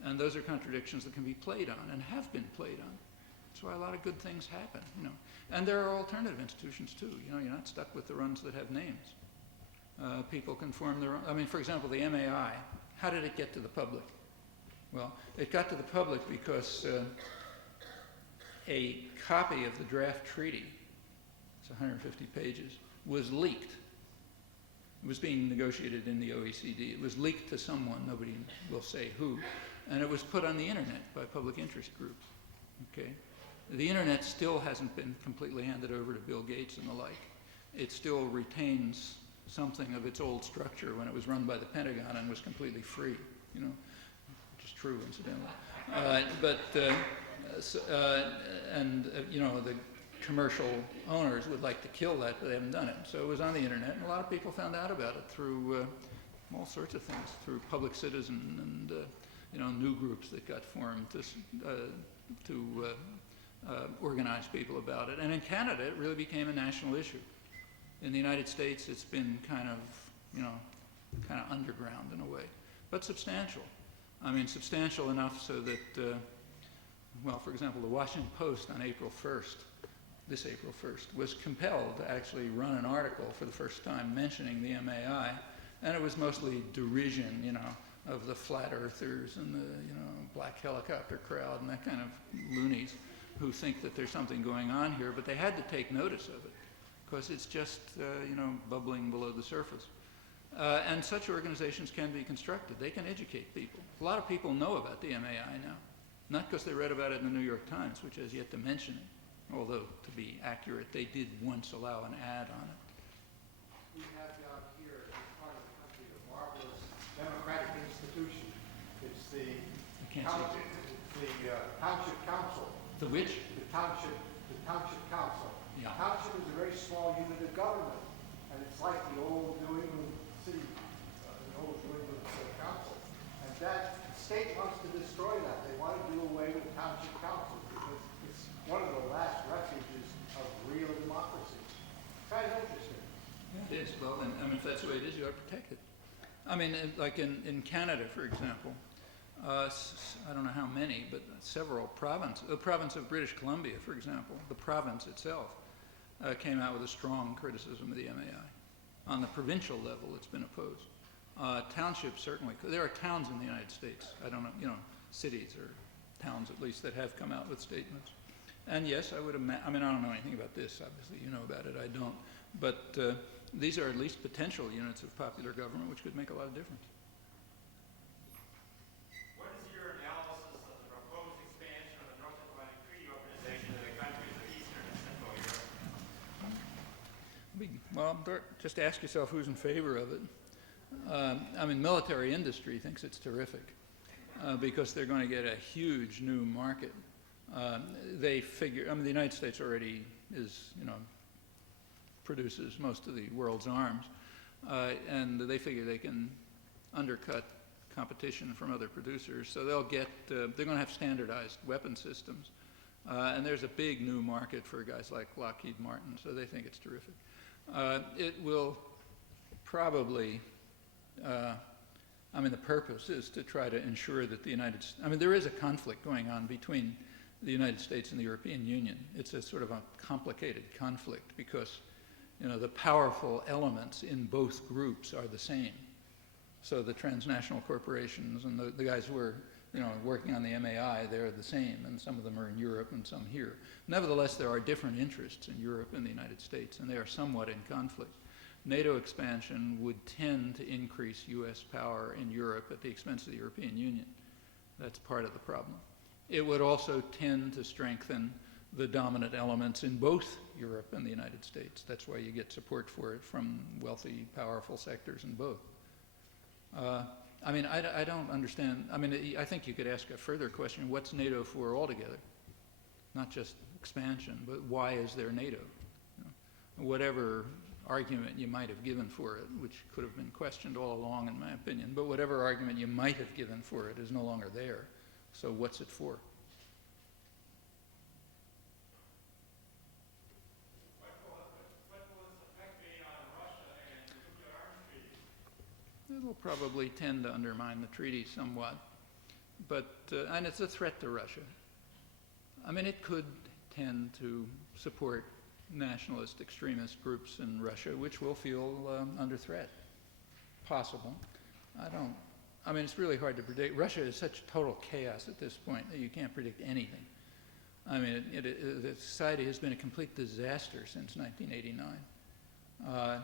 And those are contradictions that can be played on and have been played on. That's why a lot of good things happen, And there are alternative institutions too. You're not stuck with the ones that have names. People can form their own. For example, the MAI. How did it get to the public? Well, it got to the public because a copy of the draft treaty, it's 150 pages, was leaked. It was being negotiated in the OECD. It was leaked to someone, nobody will say who, and it was put on the internet by public interest groups. Okay? The internet still hasn't been completely handed over to Bill Gates and the like. It still retains something of its old structure when it was run by the Pentagon and was completely free, which is true, incidentally. The commercial owners would like to kill that, but they haven't done it. So it was on the internet, and a lot of people found out about it through all sorts of things, through Public Citizen and new groups that got formed to organize people about it. And in Canada, it really became a national issue. In the United States, it's been kind of underground in a way, but substantial. Substantial enough so that, for example, the Washington Post on this April 1st, was compelled to actually run an article for the first time mentioning the MAI, and it was mostly derision, of the flat earthers and the, black helicopter crowd and that kind of loonies who think that there's something going on here, but they had to take notice of it because it's just, bubbling below the surface. And such organizations can be constructed. They can educate people. A lot of people know about the MAI now, not because they read about it in the New York Times, which has yet to mention it, although, to be accurate, they did once allow an ad on it. We have down here, in part of the country, a marvelous democratic institution. It's the township council. The which? The township council. Yeah. Township is a very small unit of government, and it's like the old New England city, the old New England council. And that state wants to destroy that. They want to do away with township councils because it's one of the last refuges of real democracy. Kind of interesting. Yeah, it is. Well, and, I mean, if that's the way it is, you ought to protect it. I mean, like in Canada, for example, I don't know how many, but several provinces, the province of British Columbia, for example, the province itself came out with a strong criticism of the MAI. On the provincial level, it's been opposed. Townships certainly, there are towns in the United States, I don't know, cities or towns at least that have come out with statements. And yes, I would imagine, I mean, I don't know anything about this, obviously, you know about it, I don't. But these are at least potential units of popular government which could make a lot of difference. What is your analysis of the proposed expansion of the North Atlantic Treaty Organization to the countries of Eastern and Central Europe? Well, just ask yourself who's in favor of it. I mean, military industry thinks it's terrific because they're going to get a huge new market. They figure, I mean, the United States already is, produces most of the world's arms, and they figure they can undercut competition from other producers. So they'll get, they're going to have standardized weapon systems, and there's a big new market for guys like Lockheed Martin. So they think it's terrific. It will probably, I mean, the purpose is to try to ensure that the United States, I mean, there is a conflict going on between the United States and the European Union. It's a sort of a complicated conflict because, the powerful elements in both groups are the same. So the transnational corporations and the guys who are, working on the MAI, they're the same, and some of them are in Europe and some here. Nevertheless, there are different interests in Europe and the United States, and they are somewhat in conflict. NATO expansion would tend to increase U.S. power in Europe at the expense of the European Union. That's part of the problem. It would also tend to strengthen the dominant elements in both Europe and the United States. That's why you get support for it from wealthy, powerful sectors in both. I mean, I don't understand. I mean, I think you could ask a further question, what's NATO for altogether? Not just expansion, but why is there NATO? Whatever argument you might have given for it, which could have been questioned all along in my opinion, but whatever argument you might have given for it is no longer there. So what's it for? It'll probably tend to undermine the treaty somewhat, but and it's a threat to Russia. I mean, it could tend to support nationalist extremist groups in Russia, which will feel under threat. Possible. I mean, it's really hard to predict. Russia is such total chaos at this point that you can't predict anything. I mean, the society has been a complete disaster since 1989.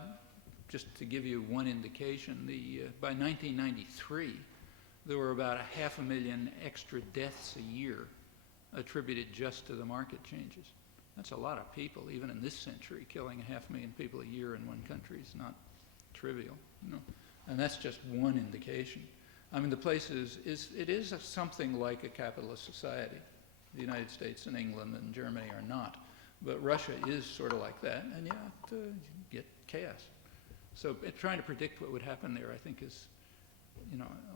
Just to give you one indication, by 1993, there were about 500,000 extra deaths a year attributed just to the market changes. That's a lot of people, even in this century. Killing 500,000 people a year in one country is not trivial, And that's just one indication. I mean, the place it is something like a capitalist society. The United States and England and Germany are not. But Russia is sort of like that, and you have to get chaos. So trying to predict what would happen there, I think, is,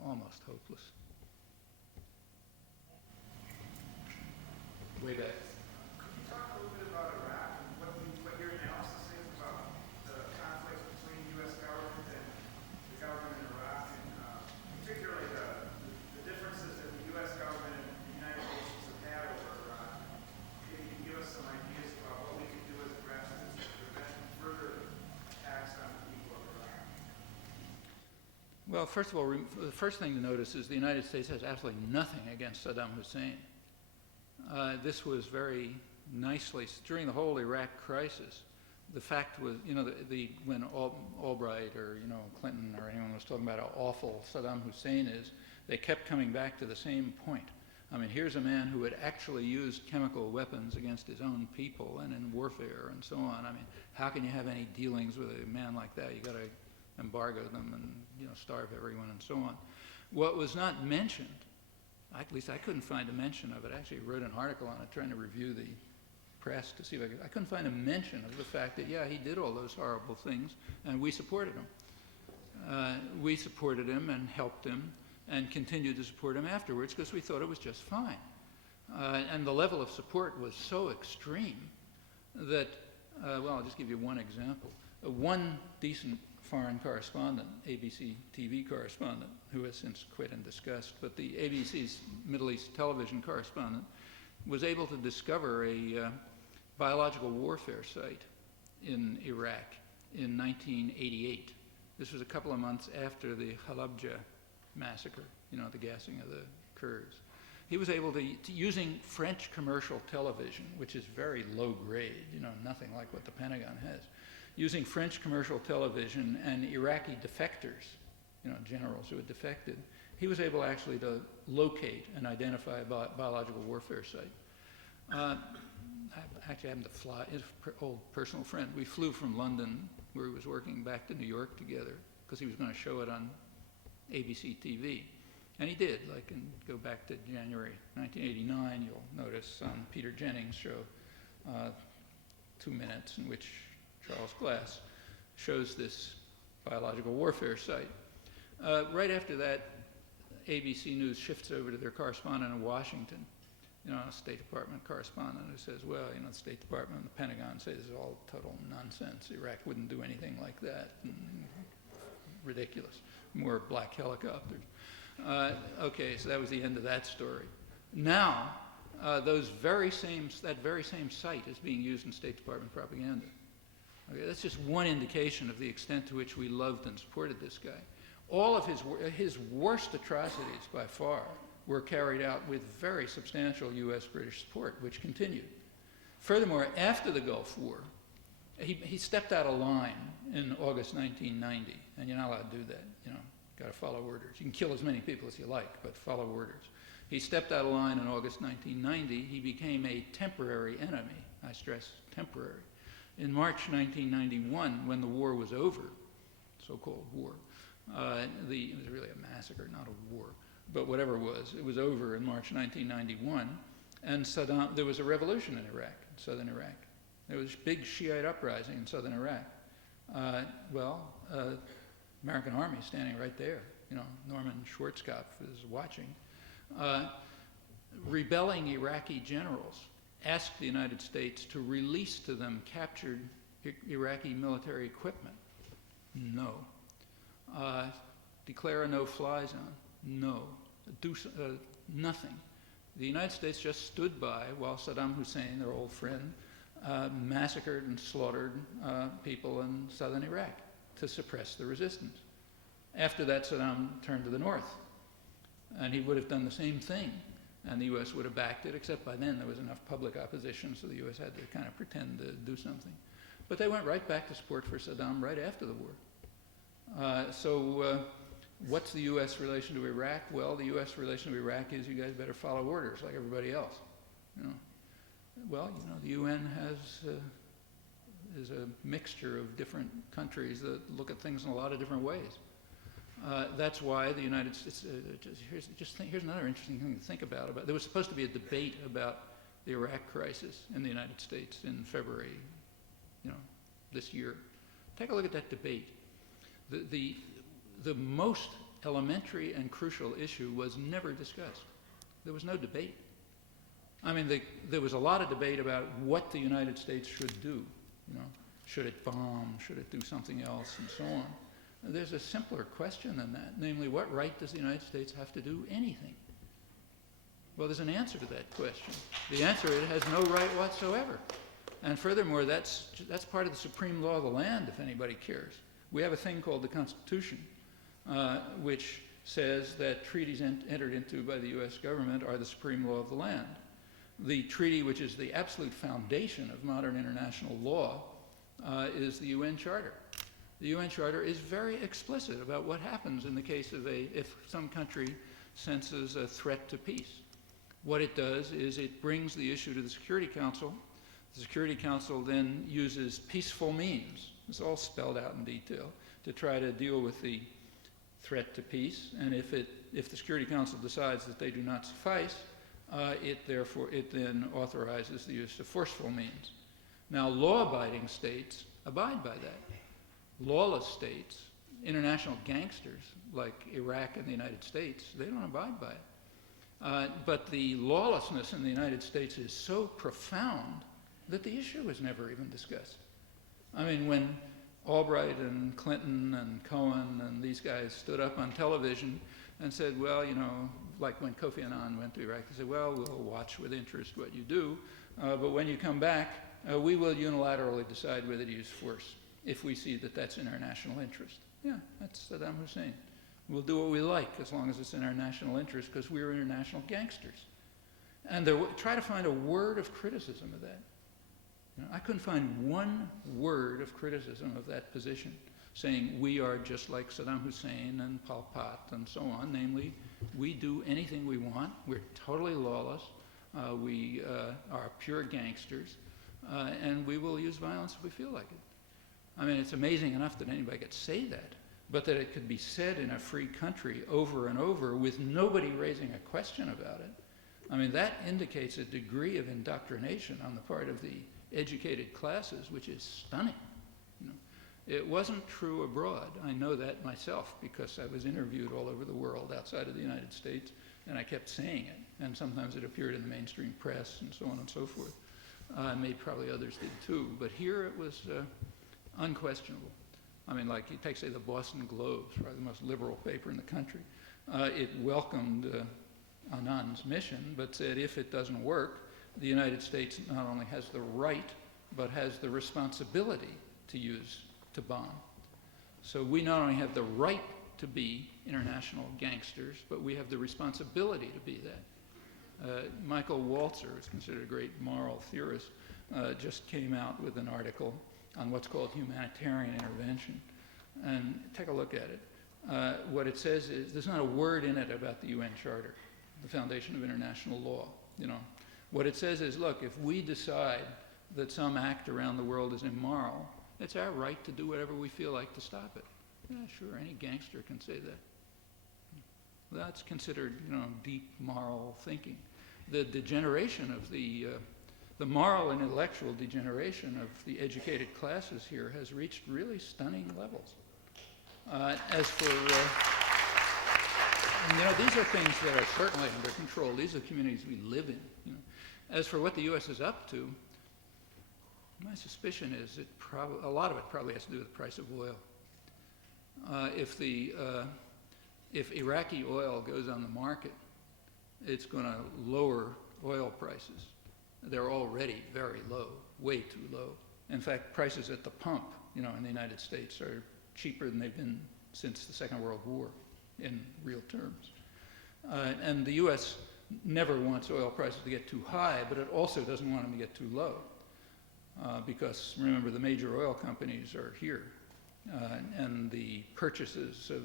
almost hopeless. Way back. Could you talk a little bit about Iraq and what your analysis is about the conflict between the U.S. government and the government in Iraq, and particularly the differences that the U.S. government and the United Nations have had over Iraq? Maybe you can give us some ideas about what we can do as a grassroots to prevent further attacks on the people of Iraq. Well, first of all, the first thing to notice is the United States has absolutely nothing against Saddam Hussein. This was very nicely, during the whole Iraq crisis, the fact was, when Albright or, Clinton or anyone was talking about how awful Saddam Hussein is, they kept coming back to the same point. I mean, here's a man who had actually used chemical weapons against his own people and in warfare and so on. I mean, how can you have any dealings with a man like that? You got to embargo them and, starve everyone and so on. What was not mentioned at least I couldn't find a mention of it. I actually wrote an article on it trying to review the press to see if I couldn't find a mention of the fact that, yeah, he did all those horrible things, and we supported him. We supported him and helped him and continued to support him afterwards because we thought it was just fine. And the level of support was so extreme that, well, I'll just give you one example. One decent foreign correspondent, ABC TV correspondent, who has since quit and discussed, but the ABC's Middle East television correspondent was able to discover a biological warfare site in Iraq in 1988. This was a couple of months after the Halabja massacre, you know, the gassing of the Kurds. He was able to, using French commercial television, which is very low grade, you know, nothing like what the Pentagon has, using French commercial television and Iraqi defectors, you know, generals who had defected, he was able actually to locate and identify a biological warfare site. I actually happened to fly, his old personal friend. We flew from London, where he was working, back to New York together, because he was going to show it on ABC TV. And he did, like, and go back to January 1989, you'll notice on Peter Jennings' show, 2 minutes, in which Charles Glass shows this biological warfare site. Right after that, ABC News shifts over to their correspondent in Washington, you know, a State Department correspondent who says, well, you know, the State Department and the Pentagon say this is all total nonsense. Iraq wouldn't do anything like that. Ridiculous. More black helicopters. Okay, so that was the end of that story. Now, that very same site is being used in State Department propaganda. Okay, that's just one indication of the extent to which we loved and supported this guy. All of his worst atrocities by far were carried out with very substantial U.S.-British support, which continued. Furthermore, after the Gulf War, he stepped out of line in August 1990, and you're not allowed to do that, you know, got to follow orders. You can kill as many people as you like, but follow orders. He stepped out of line in August 1990. He became a temporary enemy, I stress temporary. In March 1991, when the war was over, so-called war, it was really a massacre, not a war, but whatever it was over in March 1991, and there was a revolution in Iraq, southern Iraq. There was a big Shiite uprising in southern Iraq. American Army standing right there, you know, Norman Schwarzkopf is watching. Rebelling Iraqi generals asked the United States to release to them captured Iraqi military equipment. No. Declare a no-fly zone. No. Do nothing. The United States just stood by while Saddam Hussein, their old friend, massacred and slaughtered people in southern Iraq to suppress the resistance. After that, Saddam turned to the north, and he would have done the same thing, and the U.S. would have backed it, except by then there was enough public opposition, so the U.S. had to kind of pretend to do something. But they went right back to support for Saddam right after the war. What's the U.S. relation to Iraq? Well, the U.S. relation to Iraq is you guys better follow orders like everybody else. You know. Well, you know, the UN is a mixture of different countries that look at things in a lot of different ways. That's why the United States, here's another interesting thing to think about. There was supposed to be a debate about the Iraq crisis in the United States in February, you know, this year. Take a look at that debate. The most elementary and crucial issue was never discussed. There was no debate. I mean, there was a lot of debate about what the United States should do. You know, should it bomb? Should it do something else? And so on. There's a simpler question than that, namely, what right does the United States have to do anything? Well, there's an answer to that question. The answer is it has no right whatsoever. And furthermore, that's part of the supreme law of the land, if anybody cares. We have a thing called the Constitution, which says that treaties entered into by the U.S. government are the supreme law of the land. The treaty, which is the absolute foundation of modern international law, is the UN Charter. The UN Charter is very explicit about what happens in the case of if some country senses a threat to peace. What it does is it brings the issue to the Security Council. The Security Council then uses peaceful means, it's all spelled out in detail, to try to deal with the threat to peace, and if the Security Council decides that they do not suffice, it then authorizes the use of forceful means. Now, law-abiding states abide by that. Lawless states, international gangsters like Iraq and the United States, they don't abide by it. But the lawlessness in the United States is so profound that the issue is never even discussed. I mean, when Albright and Clinton and Cohen and these guys stood up on television and said, well, you know, like when Kofi Annan went to Iraq, they said, well, we'll watch with interest what you do, but when you come back, we will unilaterally decide whether to use force if we see that that's in our national interest. Yeah, that's Saddam Hussein. We'll do what we like as long as it's in our national interest because we're international gangsters. And try to find a word of criticism of that. You know, I couldn't find one word of criticism of that position, saying we are just like Saddam Hussein and Pol Pot and so on, namely, we do anything we want, we're totally lawless, we are pure gangsters, and we will use violence if we feel like it. I mean, it's amazing enough that anybody could say that, but that it could be said in a free country over and over with nobody raising a question about it. I mean, that indicates a degree of indoctrination on the part of the educated classes, which is stunning. You know, it wasn't true abroad. I know that myself because I was interviewed all over the world outside of the United States, and I kept saying it. And sometimes it appeared in the mainstream press and so on and so forth. Maybe probably others did too. But here it was unquestionable. I mean, like you take, say, the Boston Globe, probably the most liberal paper in the country. It welcomed Annan's mission, but said if it doesn't work, the United States not only has the right, but has the responsibility to bomb. So we not only have the right to be international gangsters, but we have the responsibility to be that. Michael Walzer, who's considered a great moral theorist, just came out with an article on what's called humanitarian intervention. And take a look at it. What it says is, there's not a word in it about the UN Charter, the foundation of international law, you know. What it says is, look, if we decide that some act around the world is immoral, it's our right to do whatever we feel like to stop it. Yeah, sure, any gangster can say that. That's considered, you know, deep moral thinking. The degeneration of the moral and intellectual degeneration of the educated classes here has reached really stunning levels. As for, and, you know, these are things that are certainly under control. These are the communities we live in. You know. As for what the U.S. is up to, my suspicion is a lot of it probably has to do with the price of oil. If Iraqi oil goes on the market, it's going to lower oil prices. They're already very low, way too low. In fact, prices at the pump, you know, in the United States are cheaper than they've been since the Second World War in real terms. And the U.S. never wants oil prices to get too high, but it also doesn't want them to get too low. Because remember, the major oil companies are here. And the purchases of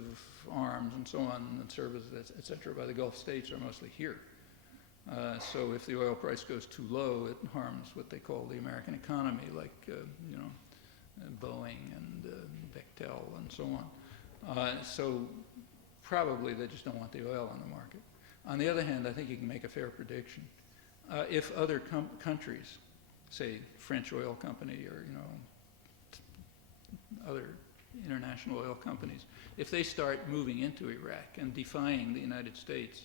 arms and so on and services, et cetera, by the Gulf states are mostly here. So if the oil price goes too low, it harms what they call the American economy, like you know, Boeing and Bechtel and so on. So probably they just don't want the oil on the market. On the other hand, I think you can make a fair prediction. If other countries, say French oil company or, you know, other international oil companies, if they start moving into Iraq and defying the United States,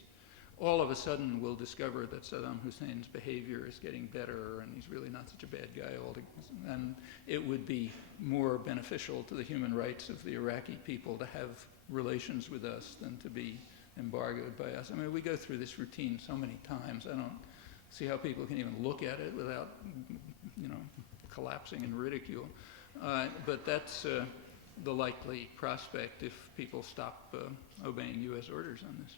all of a sudden we'll discover that Saddam Hussein's behavior is getting better and he's really not such a bad guy. And it would be more beneficial to the human rights of the Iraqi people to have relations with us than to be embargoed by us. I mean, we go through this routine so many times. I don't see how people can even look at it without, you know, collapsing in ridicule. But that's the likely prospect if people stop obeying U.S. orders on this.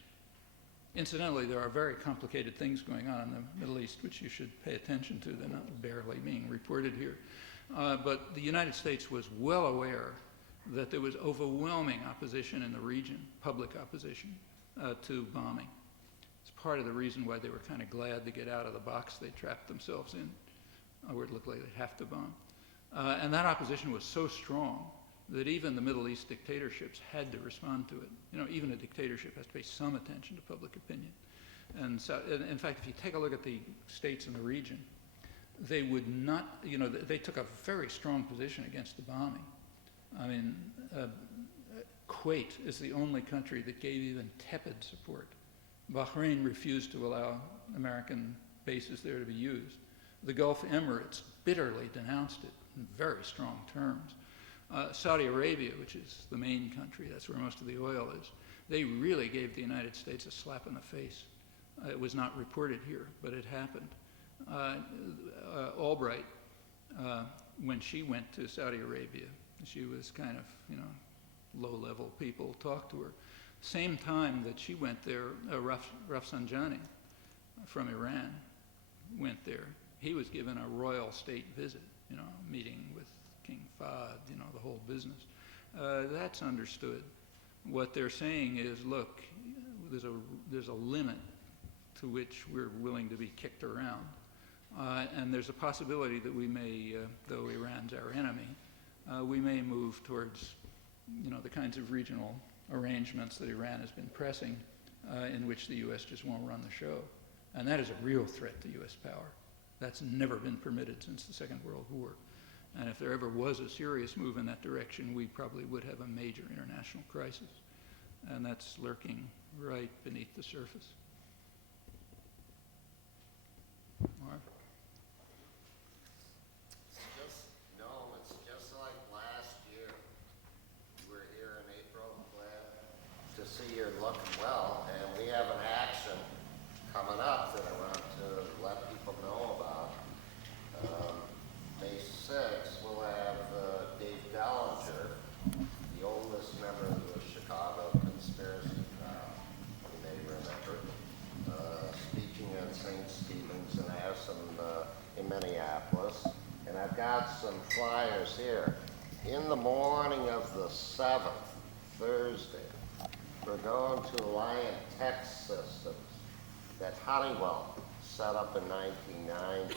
Incidentally, there are very complicated things going on in the Middle East which you should pay attention to. They're not barely being reported here. But the United States was well aware that there was overwhelming opposition in the region, public opposition, to bombing. It's part of the reason why they were kind of glad to get out of the box they trapped themselves in, where it looked like they'd have to bomb. And that opposition was so strong that even the Middle East dictatorships had to respond to it. You know, even a dictatorship has to pay some attention to public opinion. And so, in fact, if you take a look at the states in the region, they would not, you know, they took a very strong position against the bombing. I mean, Kuwait is the only country that gave even tepid support. Bahrain refused to allow American bases there to be used. The Gulf Emirates bitterly denounced it in very strong terms. Saudi Arabia, which is the main country, that's where most of the oil is, they really gave the United States a slap in the face. It was not reported here, but it happened. Albright, when she went to Saudi Arabia, she was kind of, you know, low-level people talked to her. Same time that she went there, Rafsanjani from Iran went there. He was given a royal state visit, you know, meeting with King Fahd, you know, the whole business. That's understood. What they're saying is, look, there's a limit to which we're willing to be kicked around. And there's a possibility that we may, though Iran's our enemy, we may move towards, you know, the kinds of regional arrangements that Iran has been pressing, in which the U.S. just won't run the show. And that is a real threat to U.S. power. That's never been permitted since the Second World War. And if there ever was a serious move in that direction, we probably would have a major international crisis. And that's lurking right beneath the surface. Marv? It's just like last year. We were here in April, glad to see you're looking well, and we have an action coming up that I want to let people know about. May 6th, we'll have Dave Dellinger, the oldest member of the Chicago conspiracy crowd, you may remember, speaking at St. Stephen's, and I have some in Minneapolis. And I've got some flyers here. In the morning of the 7th, Thursday, we're going to Alliant Tech Systems that Honeywell set up in 1990.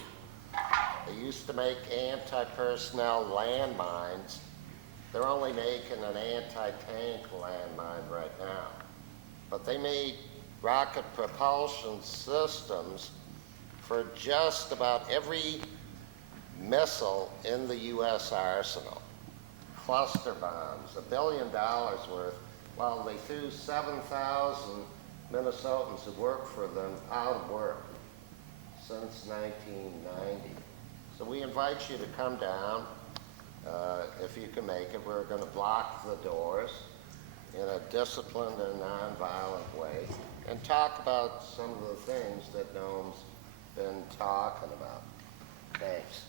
They used to make anti-personnel landmines. They're only making an anti-tank landmine right now. But they made rocket propulsion systems for just about every missile in the U.S. arsenal. Cluster bombs, $1 billion worth, while they threw 7,000 Minnesotans who worked for them out of work since 1990. So we invite you to come down, if you can make it. We're going to block the doors in a disciplined and nonviolent way and talk about some of the things that Noam's been talking about. Thanks.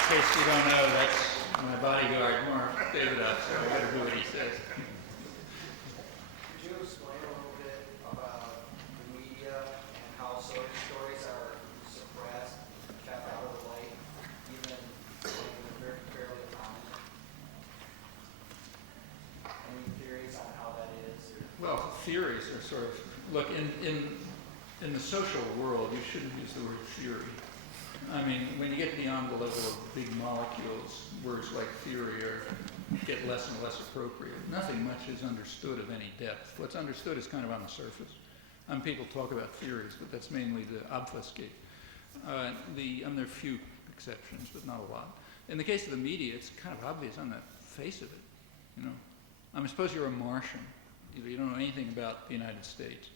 In case you don't know, that's my bodyguard, Mark David up, so I gotta do what he says. Could you explain a little bit about the media and how stories are suppressed, kept out of the light, even when they're fairly common? Any theories on how that is? Well, theories are sort of, look, in the social world, you shouldn't use the word theory. I mean, when you get beyond the level of big molecules, words like theory get less and less appropriate. Nothing much is understood of any depth. What's understood is kind of on the surface. People talk about theories, but that's mainly to obfuscate. There are a few exceptions, but not a lot. In the case of the media, it's kind of obvious on the face of it. You know, I mean, suppose you're a Martian. You don't know anything about the United States.